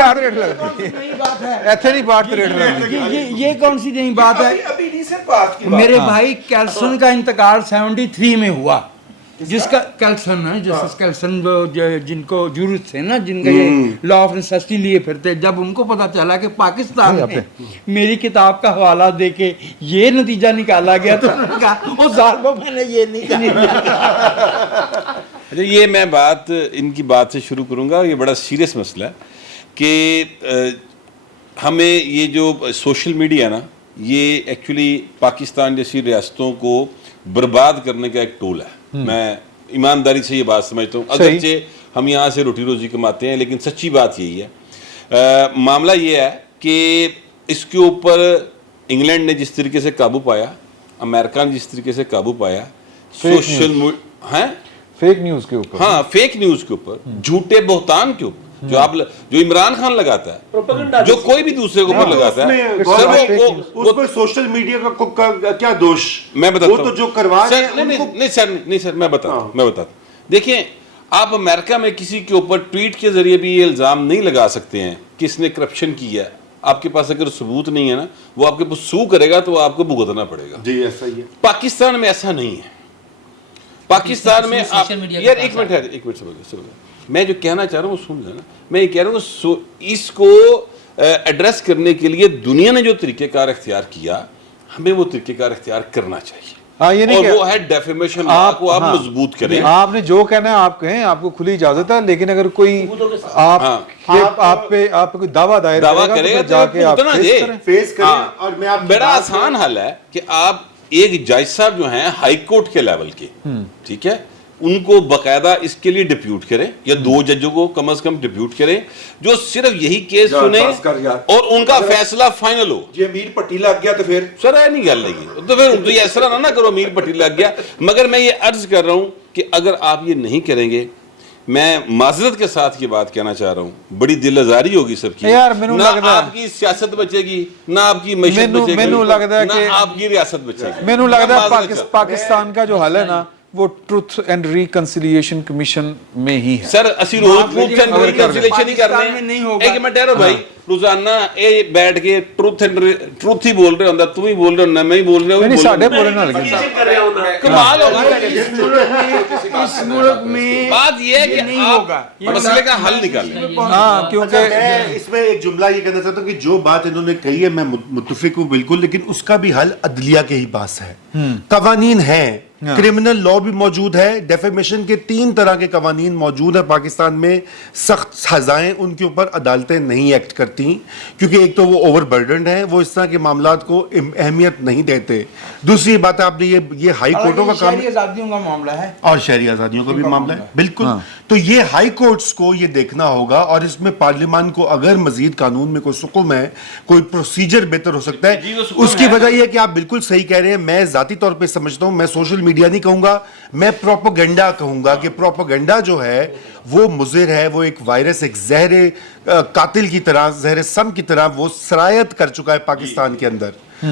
یہ کون سی نئی بات ہے. میرے بھائی کیلسن کا انتقال 73 میں ہوا جس کا کیلسن ہے جسٹس کیلسن جن کو جورس تھے نا جن کا یہ لا آف نیسیسٹی لیے پھرتے جب ان کو پتا چلا کہ پاکستان میں میری کتاب کا حوالہ دے کے یہ نتیجہ نکالا گیا تو انہوں نے کہا وہ ظالموں میں نے یہ نہیں کہا. یہ میں بات ان کی بات سے شروع کروں گا. یہ بڑا سیریس مسئلہ ہے کہ ہمیں یہ جو سوشل میڈیا نا یہ ایکچولی پاکستان جیسی ریاستوں کو برباد کرنے کا ایک ٹول ہے. میں ایمانداری سے یہ بات سمجھتا ہوں اگرچہ ہم یہاں سے روٹی روزی کماتے ہیں لیکن سچی بات یہی ہے. معاملہ یہ ہے کہ اس کے اوپر انگلینڈ نے جس طریقے سے قابو پایا امریکہ نے جس طریقے سے قابو پایا سوشل فیک نیوز کے اوپر ہاں فیک نیوز کے اوپر جھوٹے بہتان کے اوپر جو عمران خان لگاتا ہے جو کوئی بھی دوسرے کے اوپر لگاتا ہے اس پر سوشل میڈیا کا کیا دوش میں بتاتا ہوں وہ تو جو کروا رہے ہیں نہیں سر میں بتاتا ہوں دیکھیں آپ امریکہ میں کسی کے اوپر ٹویٹ کے ذریعے بھی یہ الزام نہیں لگا سکتے ہیں کہ اس نے کرپشن کیا ہے. آپ کے پاس اگر ثبوت نہیں ہے نا وہ آپ کے پاس سو کرے گا تو آپ کو بھگتنا پڑے گا. جی ایسا ہی ہے. پاکستان میں ایسا نہیں ہے. پاکستان میں یار ایک منٹ میں جو کہنا چاہ رہا ہوں وہ سن لینا. میں یہ کہہ رہا ہوں اس کو ایڈریس کرنے کے لیے دنیا نے جو طریقہ کار اختیار کیا ہمیں وہ طریقہ کار اختیار کرنا چاہیے. اور وہ ہے ڈیفیمیشن کو آپ مضبوط کریں. آپ نے جو کہنا ہے آپ کہیں آپ کو کھلی اجازت ہے لیکن اگر کوئی آپ پہ کوئی دعویٰ دائر کرے گا جا کے آپ فیس کریں. اور میں بڑا آسان حل ہے کہ آپ ایک جج صاحب جو ہیں ہائی کورٹ کے لیول کے ٹھیک ہے ان کو باقاعدہ اس کے لیے ڈپیوٹ کرے, یا 2 ججوں کو کم از کم ڈپیوٹ کرے جو صرف یہی کیس سنے اور ان کا فیصلہ فائنل ہو. جی امیر پٹی لگ گیا تو پھر سر یہ نہیں گل لگی, تو پھر تو یہ اس طرح نہ کرو امیر پٹی لگ گیا. مگر میں یہ عرض کر رہا ہوں کہ اگر آپ یہ نہیں کریں گے, میں معذرت کے ساتھ یہ بات کہنا چاہ رہا ہوں, بڑی دل آزاری ہوگی سب کی, نہ آپ کی سیاست بچے گی, نہ آپ کی معیشت بچے گی, نہ آپ کی ریاست بچے گی. مینوں لگتا ہے پاکستان کا جو حل ہے نا وہ ٹروتھ اینڈ ریکنسیلیشن کمیشن میں ہی ہے. سر اسی روز ٹروتھ اینڈ ریکنسیلیشن ہی کرنے ہیں. ایک منٹ ٹھہرو بھائی, روزانہ اے بیٹھ کے ٹروتھ ہی بول رہے ہوں, تم ہی بول رہے ہو, میں ہی بول رہا ہوں, نہیں ساڈے بولے نہ لگے. کمال ہوگی. اس ملک میں بات یہ ہے کہ آپ مسئلے کا حل نکالیں. ہاں کیونکہ میں اس میں ایک جملہ یہ کہنا چاہتا ہوں کہ جو بات انہوں نے کہی ہے میں متفق ہوں بالکل, لیکن اس کا بھی حل عدلیہ کے ہی پاس ہے. قوانین ہیں, کرمنل لا بھی موجود ہے, ڈیفیمیشن کے 3 طرح کے قوانین موجود ہیں پاکستان میں. سخت سزائیں ان کے اوپر عدالتیں نہیں ایکٹ کرتی, کیونکہ ایک تو وہ اوور برڈنڈ ہیں, وہ اس طرح کے معاملات کو اہمیت نہیں دیتے. دوسری بات ہے آپ نے یہ ہائی کورٹوں کا کام, شہری آزادیوں کا معاملہ ہے اور شہری آزادیوں کا بھی معاملہ ہے بالکل. تو یہ ہائی کورٹس کو یہ دیکھنا ہوگا, اور اس میں پارلیمان کو اگر مزید قانون میں کوئی سکم ہے, کوئی پروسیجر بہتر ہو سکتا ہے. اس کی وجہ یہ ہے کہ آپ بالکل صحیح کہہ رہے ہیں, میں ذاتی طور پہ سمجھتا ہوں, میں سوشل میڈیا نہیں کہوں گا, میں پروپیگنڈا کہوں گا, کہ پروپیگنڈا جو ہے وہ مضر ہے, وہ ایک وائرس, ایک زہر قاتل کی طرح, زہر سم کی طرح وہ سرایت کر چکا ہے پاکستان کے اندر,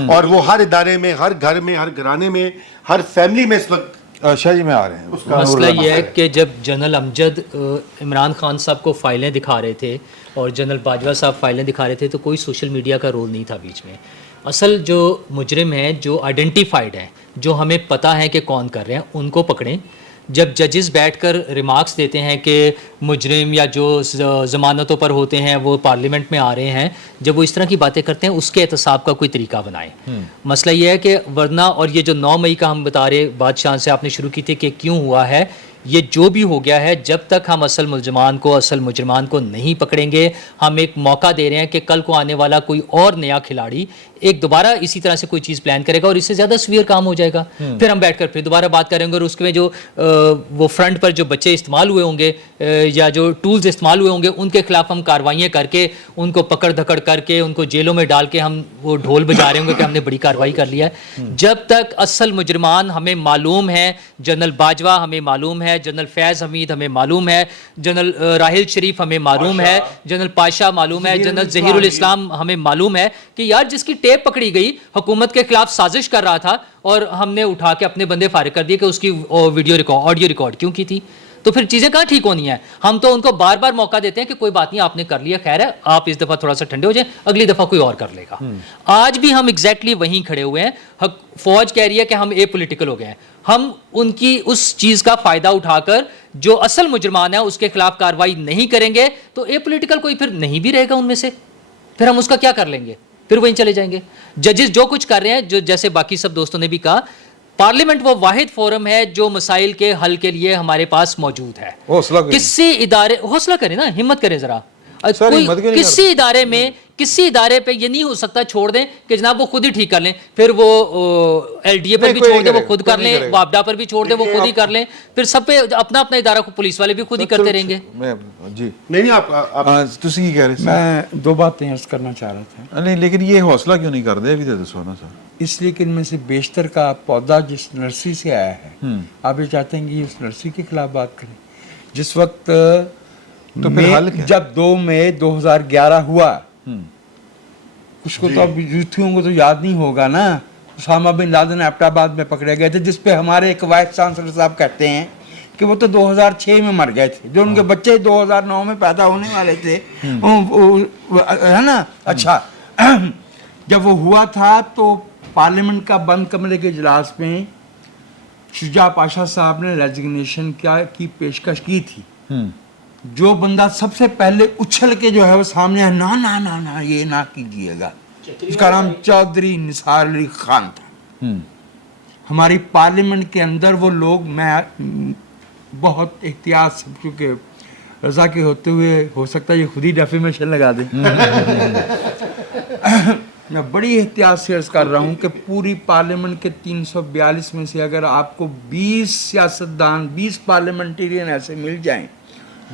اور وہ ہر ادارے میں, ہر گھر میں, ہر گھرانے میں, ہر فیملی میں اس وقت. شاہ جی میں آ رہے ہیں. مسئلہ یہ ہے کہ جب جنرل امجد عمران خان صاحب کو فائلیں دکھا رہے تھے اور جنرل باجوہ صاحب فائلیں دکھا رہے تھے, تو کوئی سوشل میڈیا کا رول نہیں تھا بیچ میں. اصل جو مجرم ہیں, جو آئیڈینٹیفائڈ ہیں, جو ہمیں پتہ ہے کہ کون کر رہے ہیں, ان کو پکڑیں. جب ججز بیٹھ کر ریمارکس دیتے ہیں کہ مجرم یا جو ضمانتوں پر ہوتے ہیں وہ پارلیمنٹ میں آ رہے ہیں, جب وہ اس طرح کی باتیں کرتے ہیں اس کے احتساب کا کوئی طریقہ بنائیں. مسئلہ یہ ہے کہ ورنہ, اور یہ جو 9 مئی کا ہم بتا رہے, بادشاہ سے آپ نے شروع کی تھی کہ کیوں ہوا ہے, یہ جو بھی ہو گیا ہے, جب تک ہم اصل ملزمان کو, اصل مجرمان کو نہیں پکڑیں گے, ہم ایک موقع دے رہے ہیں کہ کل کو آنے والا کوئی اور نیا کھلاڑی ایک دوبارہ اسی طرح سے کوئی چیز پلان کرے گا اور اس سے زیادہ سویر کام ہو جائے گا. پھر ہم بیٹھ کر پھر دوبارہ بات کریں گے, اور اس میں جو وہ فرنٹ پر جو بچے استعمال ہوئے ہوں گے یا جو ٹولز استعمال ہوئے ہوں گے, ان کے خلاف ہم کارروائیاں کر کے, ان کو پکڑ دھکڑ کر کے, ان کو جیلوں میں ڈال کے ہم وہ ڈھول بجا رہے ہوں گے کہ ہم نے بڑی کارروائی کر لیا ہے. جب تک اصل مجرمان ہمیں معلوم ہے, جنرل باجوہ ہمیں معلوم ہے, جنرل فیض حمید ہمیں معلوم ہے, جنرل راحل شریف ہمیں معلوم ہے, جنرل پاشا معلوم ہے, جنرل ظہیر الاسلام ہمیں معلوم ہے کہ یار جس کی ٹیپ پکڑی گئی حکومت کے خلاف سازش کر رہا تھا اور ہم نے اٹھا کے اپنے بندے فارغ کر دیے کہ اس کی آڈیو ریکارڈ کیوں کی تھی, تو پھر چیزیں کہاں ٹھیک ہونی ہیں. ہم تو ان کو بار بار موقع دیتے ہیں کہ کوئی بات نہیں, آپ نے کر لیا, خیر ہے, آپ اس دفعہ تھوڑا سا ٹھنڈے ہو جائیں, اگلی دفعہ کوئی اور کر لے گا. آج بھی ہم ایگزیکٹلی وہیں کھڑے ہوئے ہیں. فوج کہہ رہی ہے کہ ہم اے پولیٹیکل ہو گئے ہیں, ہم ان کی اس چیز کا فائدہ اٹھا کر جو اصل مجرمان ہے اس کے خلاف کارروائی نہیں کریں گے, تو اے پولیٹیکل کوئی پھر نہیں بھی رہے گا ان میں سے, پھر ہم اس کا کیا کر لیں گے, پھر وہیں چلے جائیں گے. ججز جو کچھ کر رہے ہیں, جو جیسے باقی سب دوستوں نے بھی کہا, پارلیمنٹ وہ واحد فورم ہے جو مسائل کے حل کے لیے ہمارے پاس موجود ہے. کسی ادارے, حوصلہ کریں نا, ہمت کریں ذرا, کسی ادارے پہ یہ نہیں ہو سکتا چھوڑ دیں کہ جناب وہ خود ہی ٹھیک کر لیں, پھر وہ ایل ڈی اے پر بھی چھوڑ دیں وہ خود کر لیں, وابڈا پر بھی چھوڑ دیں وہ خود ہی کر لیں, پھر سب پہ اپنا اپنا ادارہ کو پولیس والے بھی خود ہی کرتے رہیں گے. جی نہیں آپ تسی کی کہہ رہے ہیں؟ میں 2 باتیں عرض کرنا چاہ رہا تھا. نہیں لیکن یہ حوصلہ کیوں نہیں کر دے ابھی تو سونا سر, اس لیے کہ ان میں سے بیشتر کا پودا جس نرسری سے آیا ہے, آپ یہ چاہتے ہیں کہ اس نرسری کے خلاف بات کریں. جس وقت جب 2 مئی 2011 ہوا, اس کو تو اب یوتھیوں کو تو یاد نہیں ہوگا نا, اسامہ بن لادن ایبٹ آباد میں پکڑے گئے تھے, جس پہ ہمارے ایک وائس چانسلر صاحب کہتے ہیں کہ وہ تو 2006 میں مر گئے تھے, جو ان کے بچے 2009 میں پیدا ہونے والے تھے, ہے نا. اچھا, جب وہ ہوا تھا تو پارلیمنٹ کا بند کمرے کے اجلاس میں شجاع پاشا صاحب نے ریزگنیشن کی پیشکش کی تھی. جو بندہ سب سے پہلے اچھل کے جو ہے وہ سامنے ہے, نا یہ نہ کیجیے گا, اس کا نام چودھری نثار علی خان تھا. ہماری پارلیمنٹ کے اندر وہ لوگ, میں بہت احتیاط سے, کیونکہ رضا کے ہوتے ہوئے ہو سکتا ہے یہ خود ہی ڈیفیمیشن لگا دیں, میں بڑی احتیاط سے عرض کر رہا ہوں کہ پوری پارلیمنٹ کے 342 میں سے اگر آپ کو 20 سیاستدان 20 پارلیمنٹیرین ایسے مل جائیں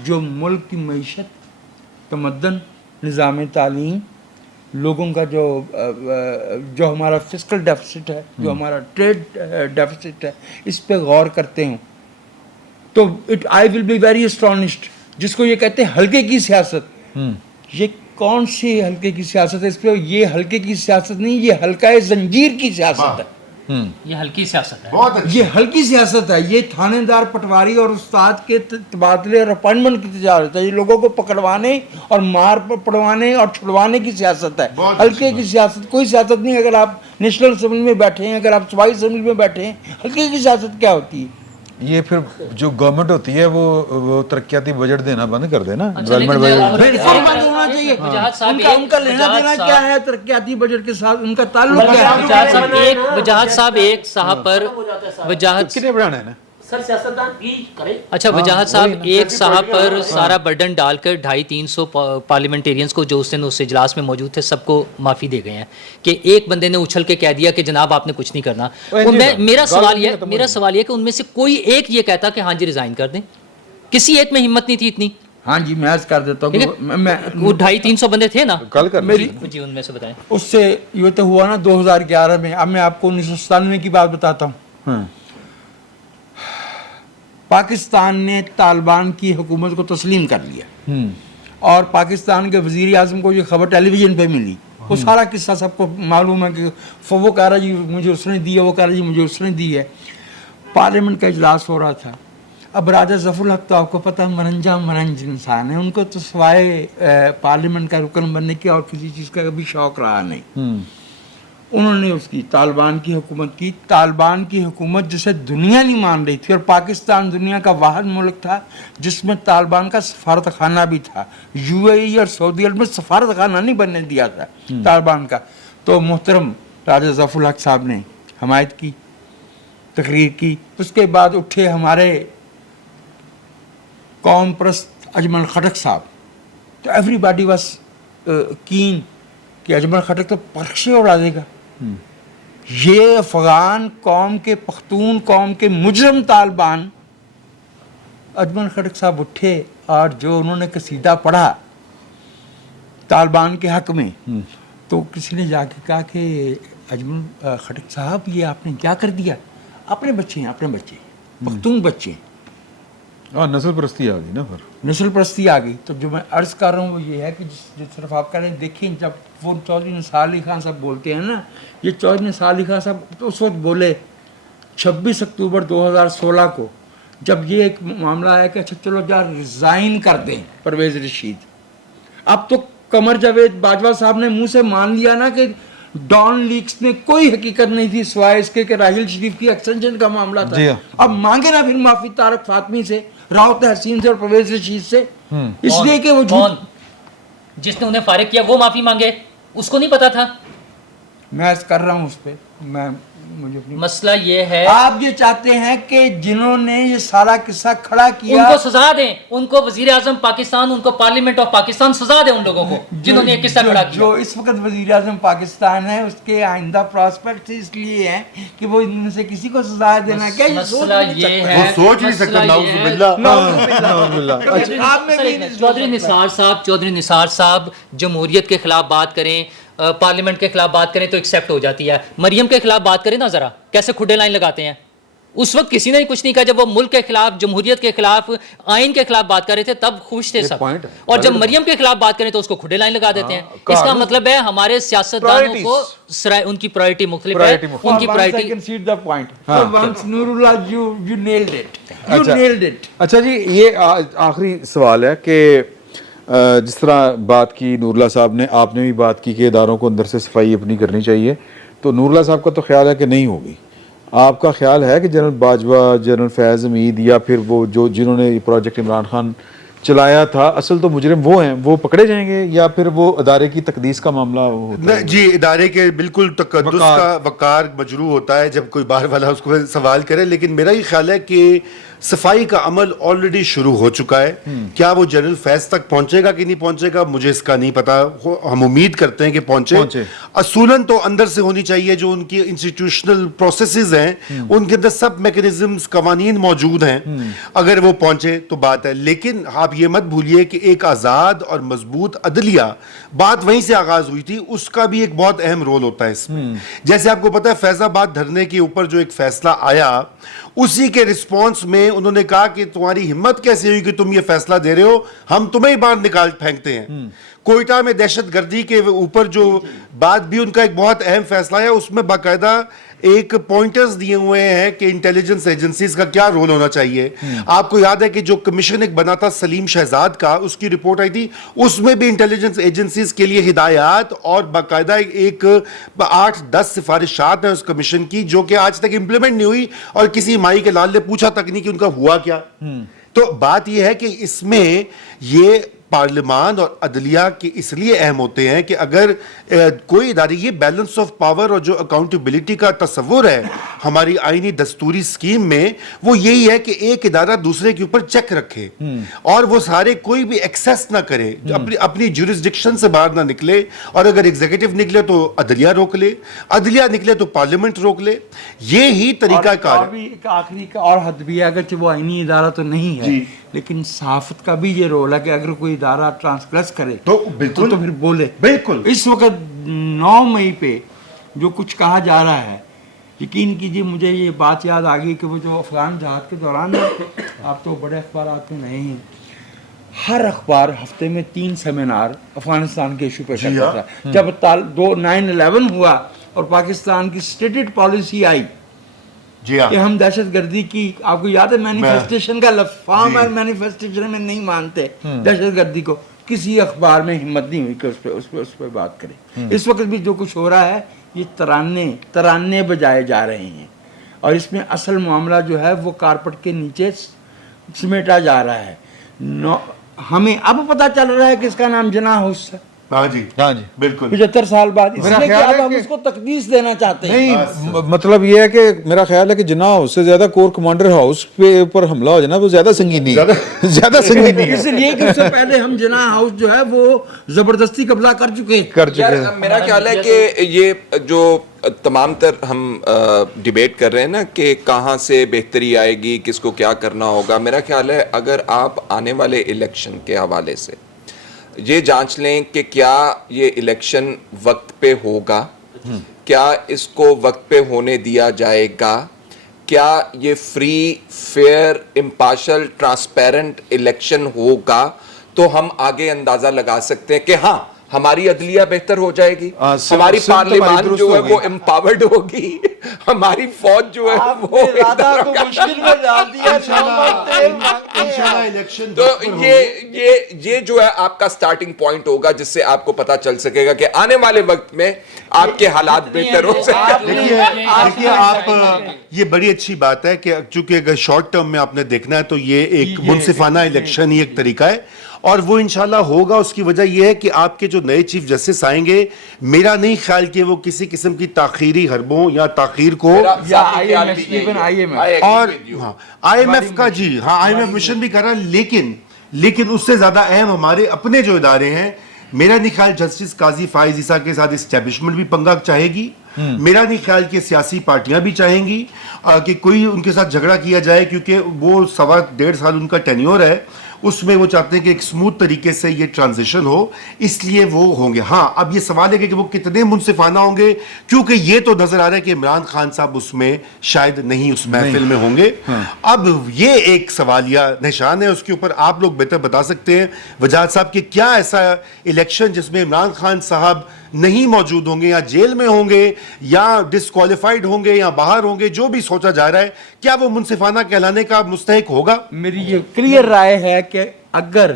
جو ملک کی معیشت، تمدن، نظام تعلیم، لوگوں کا جو ہمارا فسکل ڈیفیسٹ ہے، جو ہمارا ٹریڈ ڈیفیسٹ ہے، اس پہ غور کرتے ہوں تو آئی ول بی ویری اسٹانشڈ. جس کو یہ کہتے ہیں ہلکے کی سیاست، یہ کون سی ہلکے کی سیاست ہے؟ اس پہ یہ ہلکے کی سیاست نہیں، یہ ہلکا زنجیر کی سیاست ہے. یہ ہلکی سیاست ہے. یہ ہلکی سیاست ہے. یہ تھانے دار، پٹواری اور استاد کے تبادلے اور اپائنٹمنٹ کی تجارت ہے. یہ لوگوں کو پکڑوانے اور مار پڑوانے اور چھڑوانے کی سیاست ہے. ہلکے کی سیاست کوئی سیاست نہیں. اگر آپ نیشنل اسمبلی میں بیٹھے ہیں، اگر آپ صوبائی اسمبلی میں بیٹھے ہیں، ہلکے کی سیاست کیا ہوتی ہے؟ یہ پھر جو گورنمنٹ ہوتی ہے وہ ترقیاتی بجٹ دینا بند کر دے نا، اچھا، ڈیولپمنٹ بجٹ. بالکل بند ہونا چاہیے. ان کا لینا دینا کیا ہے ترقیاتی بجٹ کے ساتھ؟ ان کا تعلق کیا ہے؟ وجاہت صاحب ایک صاحب پر وجاہت کتنے بڑھانا ہے نا؟ سر سیاستدان بھی کرے. اچھا وجاہت صاحب ایک صاحب پر سارا برڈن ڈال کر 250-300 پارلیمنٹیرینز کو جو اس اجلاس میں موجود تھے سب کو معافی دے گئے ہیں کہ ایک بندے نے اچھل کے کہہ دیا کہ جناب آپ نے کچھ نہیں کرنا. میرا سوال یہ کہ ان میں سے کوئی ایک یہ کہتا کہ ہاں جی ریزائن کر دیں. کسی ایک میں ہمت نہیں تھی اتنی. ہاں جی میں عرض کر دیتا ہوں. وہ 250-300 بندے تھے نا کل کر جی، ان میں سے بتائیں. اس سے یہ تو ہوا نا 2011 میں. اب میں آپ کو 1997 کی بات بتاتا ہوں. پاکستان نے طالبان کی حکومت کو تسلیم کر لیا اور پاکستان کے وزیر اعظم کو یہ خبر ٹیلی ویژن پہ ملی. وہ سارا قصہ سب کو معلوم ہے کہ وہ کہہ رہا جی مجھے اس نے دی ہے، وہ کہہ رہا جی مجھے اس نے دی ہے. پارلیمنٹ کا اجلاس ہو رہا تھا. اب راجہ ظفر الحق تو آپ کو پتہ مرنج انسان ہے. ان کو تو سوائے پارلیمنٹ کا رکن بننے کی اور کسی چیز کا کبھی شوق رہا نہیں. انہوں نے اس کی طالبان کی حکومت کی. طالبان کی حکومت جسے دنیا نہیں مان رہی تھی، اور پاکستان دنیا کا واحد ملک تھا جس میں طالبان کا سفارت خانہ بھی تھا. یو اے ای اور سعودی عرب میں سفارت خانہ نہیں بننے دیا تھا طالبان کا. تو محترم راجہ ظفر الحق صاحب نے حمایت کی، تقریر کی. اس کے بعد اٹھے ہمارے قوم پرست اجمل خٹک صاحب. تو ایوری باڈی واز کین کہ اجمل خٹک تو پرخشے اڑا دے گا. یہ افغان قوم کے، پختون قوم کے مجرم طالبان. اجمل خٹک صاحب اٹھے اور جو انہوں نے قصیدہ پڑھا طالبان کے حق میں، تو کسی نے جا کے کہا کہ اجمل خٹک صاحب یہ آپ نے کیا کر دیا؟ اپنے بچے ہیں، اپنے بچے پختون بچے ہیں. نسل پرستی آ گئی نا، پھر نسل پرستی آ گئی. تو جو میں عرض کر رہا ہوں وہ یہ ہے کہ جس طرف آپ کہہ رہے ہیں، دیکھیں جب وہ چودھری نثار علی خان صاحب بولتے ہیں نا، یہ چودھری نثار علی خان صاحب تو اس وقت بولے 26 اکتوبر 2016 کو، جب یہ ایک معاملہ آیا کہ اچھا چلو جا ریزائن کر دیں پرویز رشید. اب تو قمر جاوید باجوہ صاحب نے منہ سے مان لیا نا کہ ڈان لیکس میں کوئی حقیقت نہیں تھی سوائے اس کے کہ راحیل شریف کی ایکسٹینشن کا معاملہ تھا. اب مانگے نا پھر معافی طارق فاطمی سے، راؤ تحسین سے اور پرویز رشید سے، اس لیے کہ وہ جس نے انہیں فارغ کیا وہ معافی مانگے. اس کو نہیں پتا تھا. میں عرض کر رہا ہوں اس پہ مجھے مسئلہ یہ ہے آپ یہ چاہتے ہیں کہ جنہوں نے یہ سارا قصہ کھڑا کیا ان کو سزا دیں، ان کو وزیر اعظم پاکستان، ان کو پارلیمنٹ آف پاکستان سزا دیں ان لوگوں کو جنہوں نے یہ قصہ کھڑا کیا. جو اس وقت وزیر اعظم پاکستان ہے، اس کے آئندہ پراسپیکٹس اس لیے ہیں کہ وہ ان میں سے کسی کو سزا دینا کیا مسئلہ یہ ہے. وہ سوچ نہیں سکتا. چودھری نثار صاحب جمہوریت کے خلاف بات کریں، پارلیمنٹ کے خلاف بات کریں تو ایکسیپٹ ہو جاتی ہے. مریم کے خلاف بات کریں نا ذرا، کیسے کھڈے لائن لگاتے ہیں. اس وقت کسی نے کچھ نہیں کہا. جب وہ ملک کے خلاف، جمہوریت کے خلاف، آئین کے خلاف بات کر رہے تھے تب خوش تھے سب، اور جب مریم کے خلاف بات کریں تو اس کو کھڈے لائن لگا دیتے ہیں. اس کا مطلب ہے ہمارے سیاستدانوں کو ان کی پرائرٹی مختلف ہے. ان کی پرائرٹی اچھا جی. یہ آخری سوال ہے کہ جس طرح بات کی نور اللہ صاحب نے، آپ نے بھی بات کی کہ اداروں کو اندر سے صفائی اپنی کرنی چاہیے. تو نور اللہ صاحب کا تو خیال ہے کہ نہیں ہوگی. آپ کا خیال ہے کہ جنرل باجوہ، جنرل فیض حمید یا پھر وہ جنہوں نے یہ پروجیکٹ عمران خان چلایا تھا، اصل تو مجرم وہ ہیں، وہ پکڑے جائیں گے یا پھر وہ ادارے کی تقدیس کا معاملہ ہوتا ہے؟ جی، ادارے کے بالکل تقدس کا وقار مجروح ہوتا ہے جب کوئی باہر والا اس کو سوال کرے. لیکن میرا یہ خیال ہے کہ صفائی کا عمل آلریڈی شروع ہو چکا ہے. کیا وہ جنرل فیض تک پہنچے گا کہ نہیں پہنچے گا مجھے اس کا نہیں پتا. ہم امید کرتے ہیں کہ پہنچے. اصولاً تو اندر سے ہونی چاہیے, جو ان کی انسٹیٹیوشنل پروسیسز ہیں ان کے اندر سب میکنزمز, قوانین موجود ہیں. اگر وہ پہنچے تو بات ہے. لیکن آپ یہ مت بھولیے کہ ایک آزاد اور مضبوط عدلیہ, بات وہیں سے آغاز ہوئی تھی, اس کا بھی ایک بہت اہم رول ہوتا ہے اس میں. جیسے آپ کو پتا ہے فیض آباد دھرنے کے اوپر جو ایک فیصلہ آیا, اسی کے رسپانس میں انہوں نے کہا کہ تمہاری ہمت کیسے ہوئی کہ تم یہ فیصلہ دے رہے ہو, ہم تمہیں ہی باہر نکال پھینکتے ہیں. کوئٹہ میں دہشت گردی کے اوپر جو بات بھی ان کا ایک بہت اہم فیصلہ ہے, اس میں باقاعدہ ایک پوائنٹرز دیے ہوئے ہیں کہ انٹیلیجنس ایجنسیز کا کیا رول ہونا چاہیے. آپ کو یاد ہے کہ جو کمیشن ایک بنا تھا سلیم شہزاد کا, اس کی رپورٹ آئی تھی, اس میں بھی انٹیلیجنس ایجنسیز کے لیے ہدایات اور باقاعدہ ایک 8-10 سفارشات ہیں اس کمیشن کی, جو کہ آج تک امپلیمنٹ نہیں ہوئی اور کسی مائی کے لال نے پوچھا تک نہیں کہ ان کا ہوا کیا. تو بات یہ ہے کہ اس میں یہ پارلیمان اور عدلیہ کے اس لیے اہم ہوتے ہیں کہ اگر کوئی ادارے, یہ بیلنس آف پاور اور جو اکاؤنٹیبلٹی کا تصور ہے ہماری آئینی دستوری سکیم میں, وہ یہی ہے کہ ایک ادارہ دوسرے کے اوپر چیک رکھے اور وہ سارے کوئی بھی ایکسیس نہ کرے, اپنی جورسڈکشن سے باہر نہ نکلے. اور اگر ایگزیکٹو نکلے تو عدلیہ روک لے, عدلیہ نکلے تو پارلیمنٹ روک لے. یہی طریقہ کار ہے. ایک آخری کا اور حد بھی ہے, اگرچہ وہ آئینی ادارہ تو نہیں ہے, لیکن صحافت کا بھی یہ رول ہے کہ اگر کوئی ادارہ ٹرانسگریس کرے تو پھر بولے. بالکل. اس وقت 9 مئی پہ جو کچھ کہا جا رہا ہے, یقین کیجیے مجھے یہ بات یاد آ گئی کہ وہ جو افغان جہاد کے دوران, آپ تو بڑے اخبارات میں نہیں ہیں, ہر اخبار ہفتے میں 3 سیمینار افغانستان کے ایشو پہ کرتا تھا. جب 9/11 ہوا اور پاکستان کی اسٹیٹڈ پالیسی آئی کہ ہم دہشت گردی کی, آپ کو یاد ہے مینیفیسٹیشن کا لفظ, فارم اور مینیفیسٹیشن میں نہیں مانتے دہشت گردی کو, کسی اخبار میں ہمت نہیں ہوئی کہ اس پہ بات کرے. اس وقت بھی جو کچھ ہو رہا ہے یہ ترانے بجائے جا رہے ہیں, اور اس میں اصل معاملہ جو ہے وہ کارپٹ کے نیچے سمیٹا جا رہا ہے. ہمیں اب پتہ چل رہا ہے کہ اس کا نام جناح ہاؤس ہے. ہاں جی بالکل 75 سال بعد, اس لیے کہ اب ہم اس کو تقدیس دینا چاہتے ہیں. نہیں, مطلب یہ ہے کہ میرا خیال ہے کہ جناح ہاؤس سے زیادہ کور کمانڈر ہاؤس پہ اوپر حملہ ہو جانا وہ زیادہ سنگین ہے, زیادہ سنگین ہے. اس لیے کہ اس سے پہلے ہم جناح ہاؤس جو ہے وہ زبردستی قبضہ کر چکے ہیں. میرا خیال ہے کہ یہ جو تمام تر ہم ڈیبیٹ کر رہے ہیں نا کہ کہاں سے بہتری آئے گی, کس کو کیا کرنا ہوگا, میرا خیال ہے اگر آپ آنے والے الیکشن کے حوالے سے یہ جانچ لیں کہ کیا یہ الیکشن وقت پہ ہوگا, کیا اس کو وقت پہ ہونے دیا جائے گا, کیا یہ free, fair, impartial, transparent election ہوگا, تو ہم آگے اندازہ لگا سکتے ہیں کہ ہاں ہماری عدلیہ بہتر ہو جائے گی, ہماری پارلیمان جو ہے وہ امپاورڈ ہوگی, ہماری فوج جو ہے وہ مشکل میں ڈال دیا. تو یہ جو ہے آپ کا سٹارٹنگ پوائنٹ ہوگا جس سے آپ کو پتا چل سکے گا کہ آنے والے وقت میں آپ کے حالات بہتر ہو سکتے ہیں. دیکھیے آپ, یہ بڑی اچھی بات ہے کہ چونکہ اگر شارٹ ٹرم میں آپ نے دیکھنا ہے تو یہ ایک منصفانہ الیکشن ہی ایک طریقہ ہے, اور وہ انشاءاللہ ہوگا. اس کی وجہ یہ ہے کہ آپ کے جو نئے چیف جسٹس آئیں گے, میرا نہیں خیال کہ وہ کسی قسم کی تاخیری حربوں یا تاخیر کو, اور آئی ایم ایف کا, جی ہاں آئی ایم ایف مشن بھی کر رہا ہے, لیکن اس سے زیادہ اہم ہمارے اپنے جو ادارے ہیں. میرا نہیں خیال جسٹس قاضی فائز عیسیٰ کے ساتھ اسٹیبلشمنٹ بھی پنگا چاہے گی, میرا نہیں خیال کہ سیاسی پارٹیاں بھی چاہیں گی کہ کوئی ان کے ساتھ جھگڑا کیا جائے, کیونکہ وہ 1.5 سال ان کا ٹینیور ہے, اس میں وہ چاہتے ہیں کہ ایک سموتھ طریقے سے یہ ٹرانزیشن ہو, اس لیے وہ ہوں گے. ہاں اب یہ سوال ہے کہ وہ کتنے منصفانہ ہوں گے, کیونکہ یہ تو نظر آ رہا ہے کہ عمران خان صاحب اس میں شاید نہیں اس محفل میں ہوں گے. اب یہ ایک سوالیہ نشان ہے, اس کے اوپر آپ لوگ بہتر بتا سکتے ہیں وجاہت صاحب کہ کیا ایسا الیکشن جس میں عمران خان صاحب نہیں موجود ہوں گے یا جیل میں ہوں گے یا ڈسکوالیفائڈ ہوں گے یا باہر ہوں گے, جو بھی سوچا جا رہا ہے, کیا وہ منصفانہ کہلانے کا مستحق ہوگا؟ میری یہ کلیئر رائے ہے کہ اگر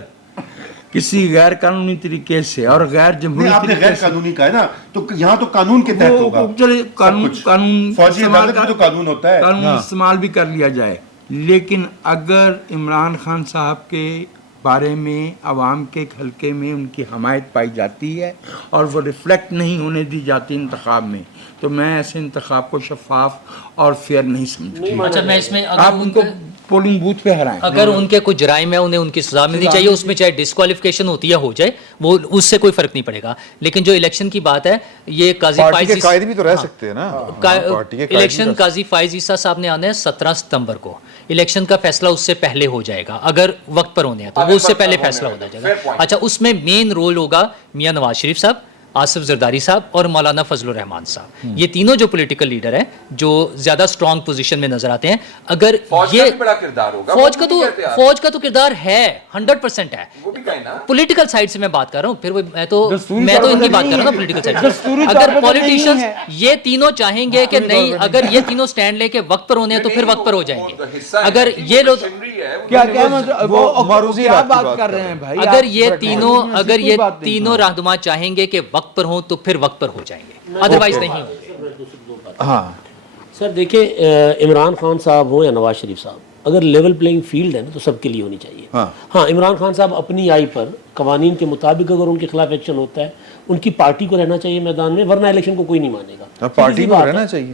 کسی غیر قانونی طریقے سے اور غیر جمہوری آپ نے غیر قانونی کہا ہے نا, تو یہاں تو قانون کے تحت ہوگا. چلے قانون فوجی عدالت میں تو قانون ہوتا ہے, قانون استعمال بھی کر لیا جائے, لیکن اگر عمران خان صاحب کے بارے میں عوام کے حلقے میں ان کی حمایت پائی جاتی ہے اور وہ ریفلیکٹ نہیں ہونے دی جاتی انتخاب میں, تو میں ایسے انتخاب کو شفاف اور فیئر نہیں سمجھتا. اچھا میں اس میں آپ ان کو पोलिंग बूथ पे हराएं। अगर उनके कुछ जराइम है उन्हें उनकी सजा मिलनी चाहिए, उसमें चाहे डिस्क्वालिफिकेशन होती है हो जाए, वो उससे कोई फर्क नहीं पड़ेगा। लेकिन जो इलेक्शन की बात है, ये काजी पार्टी के फाइज कायदे भी तो रह सकते हैं ना, पार्टी के कायदे इलेक्शन भी काजी फाइज ईसा साहब ने आना है 17 सितंबर को। इलेक्शन का फैसला उससे पहले हो जाएगा, अगर वक्त पर होने हैं तो वो उससे पहले फैसला हो जाएगा। अच्छा, उसमें मेन रोल होगा मियां नवाज शरीफ साहब, आसिफ जरदारी साहब और मौलाना फजलुर रहमान साहब। ये तीनों जो पॉलिटिकल लीडर हैं, जो ज्यादा स्ट्रांग पोजीशन में नजर आते हैं। अगर फौज ये का भी बड़ा किरदार होगा, फौज का वो भी कहते हैं। फौज का तो किरदार है, 100% है। वो भी कहें ना, पॉलिटिकल साइड से मैं बात कर रहा हूँ, फिर वो मैं तो दस्तूरी इनकी तौर बात पे कर रहा हूँ ना नहीं पॉलिटिकल है। साइड दस्तूरी से। तौर अगर पे तो नहीं पॉलिटिशियंस है। ये तीनों चाहेंगे कि नहीं, अगर ये तीनों स्टैंड लेके वक्त पर होने हैं तो फिर वक्त पर हो जाएंगे। अगर ये लोग क्या क्या मतलब वो मारूजी क्या रात की बात बात कर कर रहे रहे हैं भाई? अगर आप ये बैठे हैं, तीनों ऐसी अगर कोई ये बात नहीं। तीनों रहनुमा चाहेंगे कि वक्त पर हो तो फिर वक्त पर हो जाएंगे, अदरवाइज नहीं होंगे। हाँ सर देखिए, इमरान खान साहब हो या नवाज शरीफ साहब, अगर लेवल प्लेइंग फील्ड है ना तो सबके लिए होनी चाहिए। हाँ, इमरान खान साहब अपनी आई पर कवानीन के मुताबिक अगर उनके खिलाफ एक्शन होता है, उनकी पार्टी को रहना चाहिए मैदान में, वरना इलेक्शन को कोई नहीं मानेगा। पार्टी को रहना चाहिए।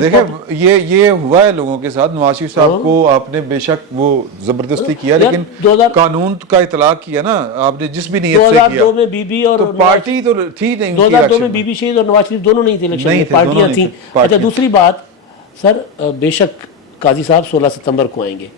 देखिए ये हुआ है लोगों के साथ। नवाज शरीफ साहब को आपने बेशक वो जबरदस्ती किया, यार, लेकिन 2000 कानून का इतलाक किया ना आपने, जिस भी नीयत से 2002 किया, में बीबी और तो पार्टी तो थी नहीं। 2002 में बीबी शहीद और नवाज शरीफ दोनों नहीं थे इलेक्शन नहीं में, थे, पार्टियां दोनों नहीं थी। थे, पार्टियां। अच्छा, दूसरी बात सर, बेशक काजी साहब 16 सितंबर को आएंगे,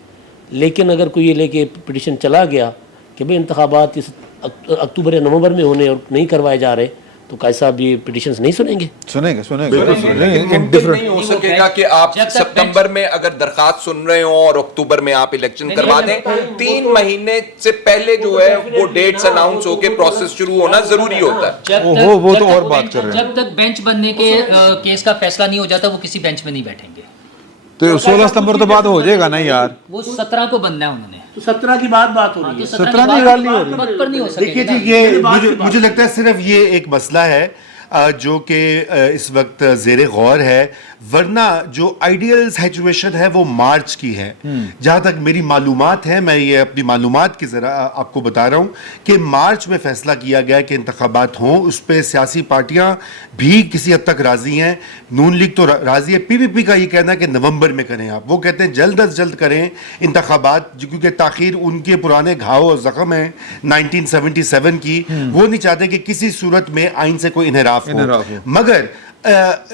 लेकिन अगर कोई ये लेके पिटिशन चला गया कि भाई इंतखाबात इस अक्टूबर या नवंबर में होने और नहीं करवाए जा रहे, तो काजी साहब ये पिटिशंस नहीं सुनेंगे। सुनेंगे नहीं हो सकेगा कि आप सितंबर में अगर दरखास्त सुन रहे हो और अक्टूबर में आप इलेक्शन करवा दें। 3 महीने से पहले जो है वो डेट्स अनाउंस होके प्रोसेस शुरू होना जरूरी होता है। वो तो और बात कर रहे हैं। जब तक बेंच बनने के केस का फैसला नहीं हो जाता, वो किसी बेंच में नहीं बैठेंगे। तो 16 सितंबर तो बाद हो जाएगा ना यार। वो 17 को बनना है उन्होंने, तो 17 की बात हो रही है। 17 की गाल नहीं हो रही। वक्त पर नहीं हो देखिए सकेगा। जी, ये मुझे लगता है सिर्फ ये एक मसला है जो कि इस वक्त ज़ेरे गौर है, वरना जो आइडियल सिचुएशन है वो मार्च की है। जहाँ तक मेरी मालूमात है, मैं ये अपनी मालूमात की ज़रा आपको बता रहा हूँ कि मार्च में फ़ैसला किया गया कि इंतखाबात हों। उस पर सियासी पार्टियाँ भी किसी हद तक राज़ी हैं। नून लीग तो राज़ी है। PPP का ये कहना है कि नवंबर में करें आप। वो कहते हैं जल्द अज जल्द करें इंतखाबात, क्योंकि ताख़ीर उनके पुराने घाव और ज़ख्म हैं 1977 की। वो नहीं चाहते कि किसी सूरत में आइन से कोई इन्हराफ हो। मगर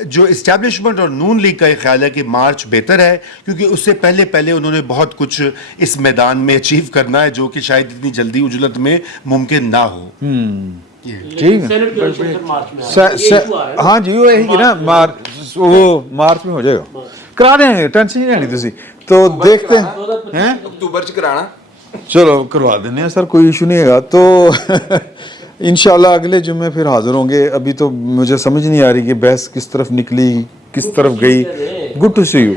जो इस्टेब्लिशमेंट और नून लीग का ये ख्याल है कि मार्च बेहतर है, क्योंकि उससे पहले पहले उन्होंने बहुत कुछ इस मैदान में अचीव करना है जो कि शायद इतनी जल्दी उजलत में मुमकिन ना हो। ठीक है। हाँ जी, वो यही ना मार्च में हो जाएगा। करा देंगे, टेंशन नहीं लेनी तुसी। तो देखते हैं अक्टूबर च कराना, चलो करवा देने हैं सर, कोई इशू नहीं है। तो इंशाल्लाह अगले जुम्मे फिर हाजिर होंगे। अभी तो मुझे समझ नहीं आ रही कि बहस किस तरफ निकली, किस तरफ गई। Good to see you.